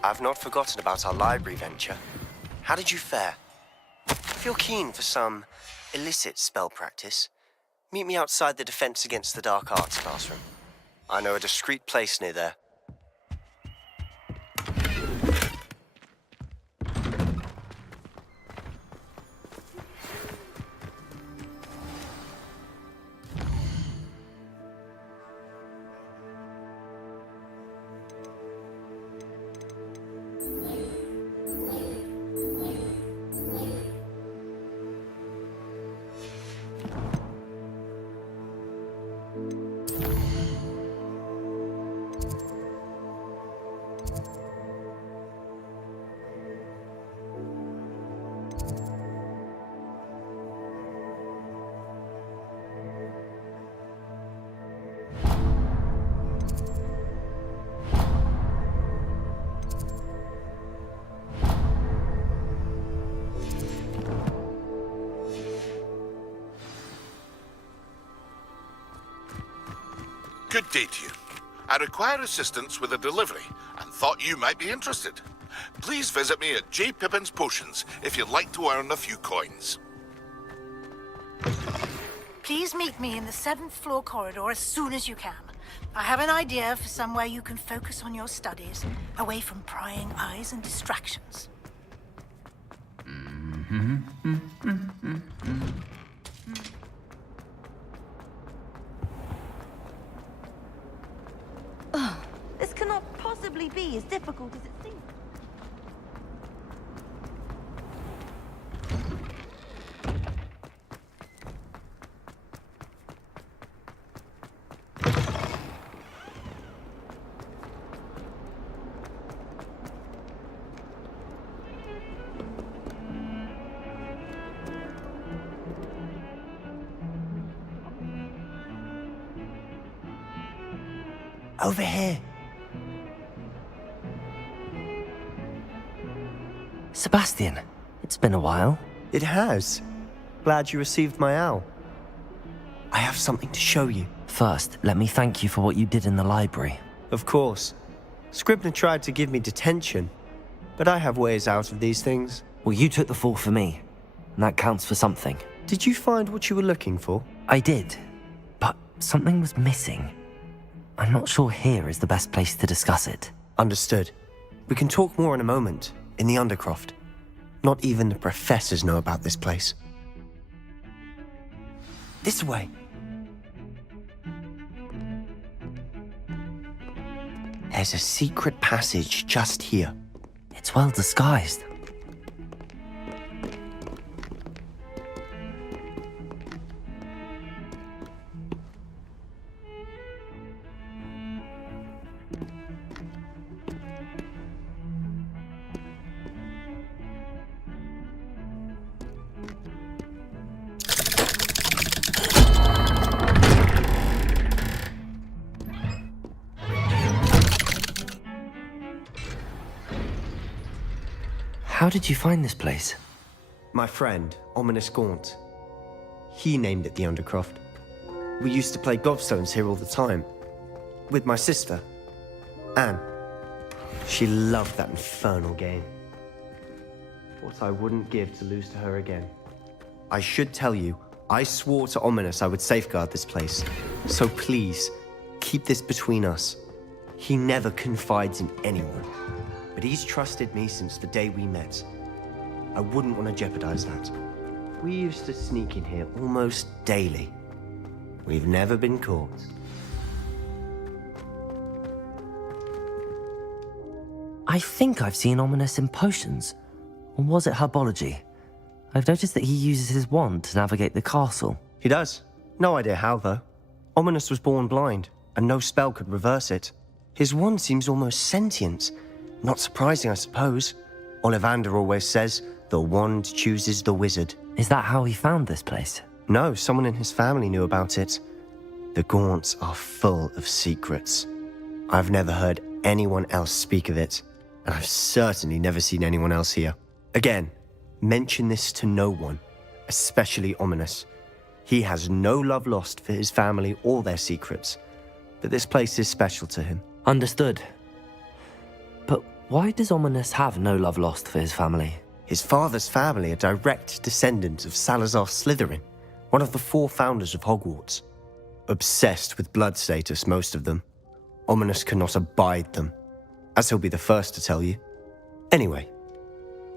I've not forgotten about our library venture. How did you fare? If you're keen for some illicit spell practice, meet me outside the Defense Against the Dark Arts classroom. I know a discreet place near there. Good day to you. I require assistance with a delivery and thought you might be interested. Please visit me at J. Pippin's Potions if you'd like to earn a few coins. Please meet me in the 7th floor corridor as soon as you can. I have an idea for somewhere you can focus on your studies, away from prying eyes and distractions. This cannot possibly be as difficult as it seems. Over here. Sebastian, it's been a while. It has. Glad you received my owl. I have something to show you. First, let me thank you for what you did in the library. Of course. Scribner tried to give me detention, but I have ways out of these things. Well, you took the fall for me, and that counts for something. Did you find what you were looking for? I did, but something was missing. I'm not sure here is the best place to discuss it. Understood. We can talk more in a moment, in the Undercroft. Not even the professors know about this place. This way. There's a secret passage just here. It's well disguised. How did you find this place? My friend, Ominous Gaunt. He named it the Undercroft. We used to play gobstones here all the time. With my sister, Anne. She loved that infernal game. What I wouldn't give to lose to her again. I should tell you, I swore to Ominous I would safeguard this place. So please, keep this between us. He never confides in anyone. But he's trusted me since the day we met. I wouldn't want to jeopardize that. We used to sneak in here almost daily. We've never been caught. I think I've seen Ominous in potions. Or was it herbology? I've noticed that he uses his wand to navigate the castle. He does. No idea how, though. Ominous was born blind, and no spell could reverse it. His wand seems almost sentient. Not surprising, I suppose. Ollivander always says, the wand chooses the wizard. Is that how he found this place? No, someone in his family knew about it. The Gaunts are full of secrets. I've never heard anyone else speak of it, and I've certainly never seen anyone else here. Again, mention this to no one, especially Ominous. He has no love lost for his family or their secrets, but this place is special to him. Understood. But Why does Ominous have no love lost for his family? His father's family are direct descendants of Salazar Slytherin, one of the 4 founders of Hogwarts. Obsessed with blood status, most of them. Ominous cannot abide them, as he'll be the first to tell you. Anyway,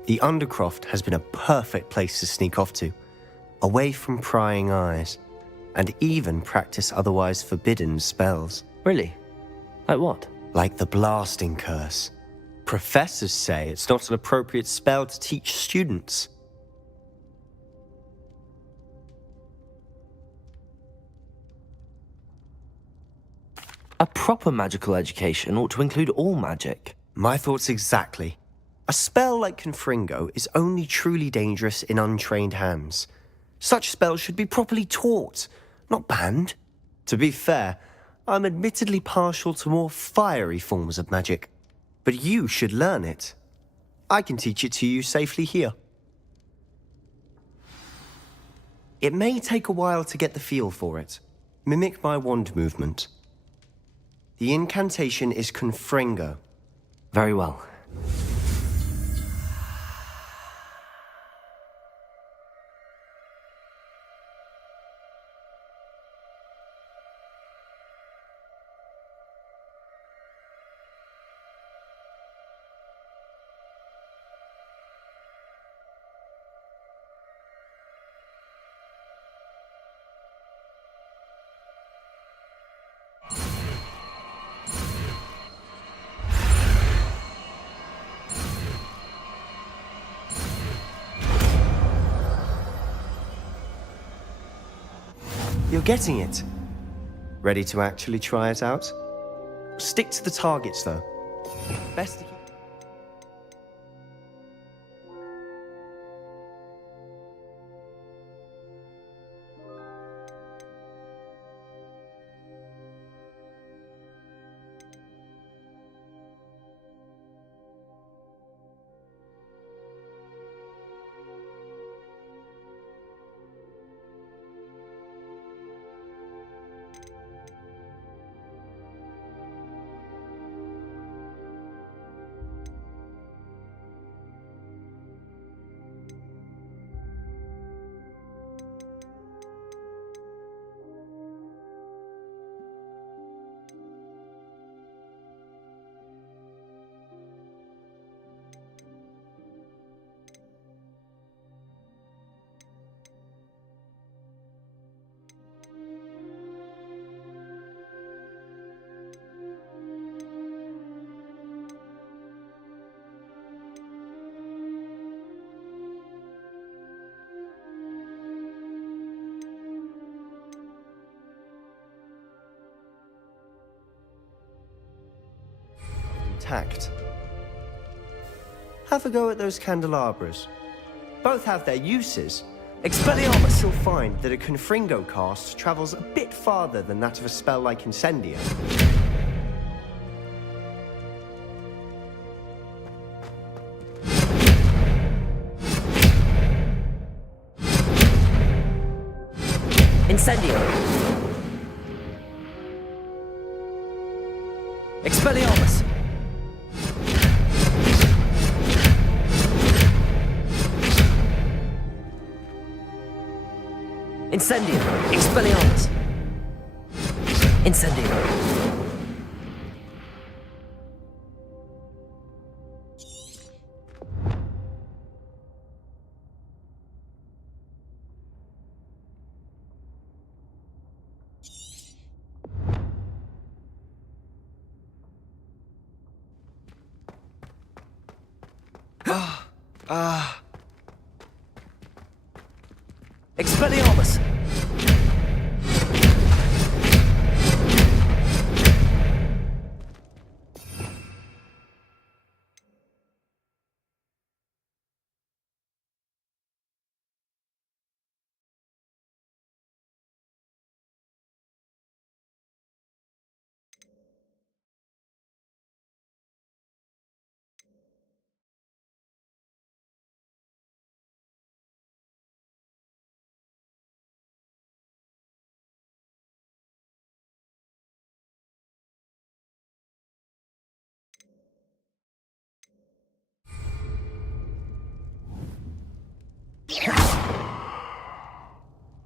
the Undercroft has been a perfect place to sneak off to, away from prying eyes, and even practice otherwise forbidden spells. Really? Like what? Like the Blasting Curse. Professors say it's not an appropriate spell to teach students. A proper magical education ought to include all magic. My thoughts exactly. A spell like Confringo is only truly dangerous in untrained hands. Such spells should be properly taught, not banned. To be fair, I'm admittedly partial to more fiery forms of magic. But you should learn it. I can teach it to you safely here. It may take a while to get the feel for it. Mimic my wand movement. The incantation is Confringo. Very well. You're getting it. Ready to actually try it out? Stick to the targets, though. Best to keep... intact. Have a go at those candelabras. Both have their uses. Expelliarmus, you'll find that a Confringo cast travels a bit farther than that of a spell like Incendio. Incendio. Expelliarmus. Incendio. Expelliarmus. Incendio. Expelliarmus!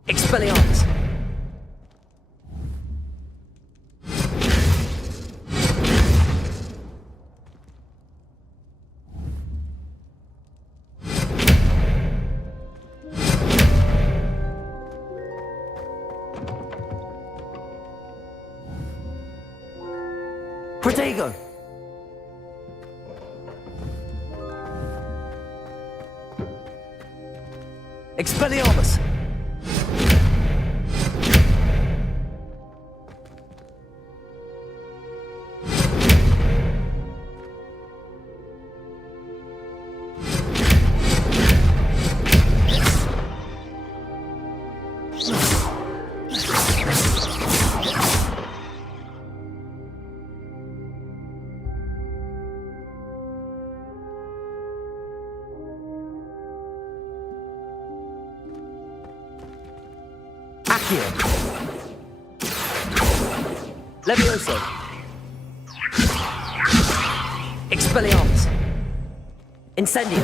Expelliarmus! Protego! Expelliarmus! Accio. Levioso. Expelliarmus. Incendio.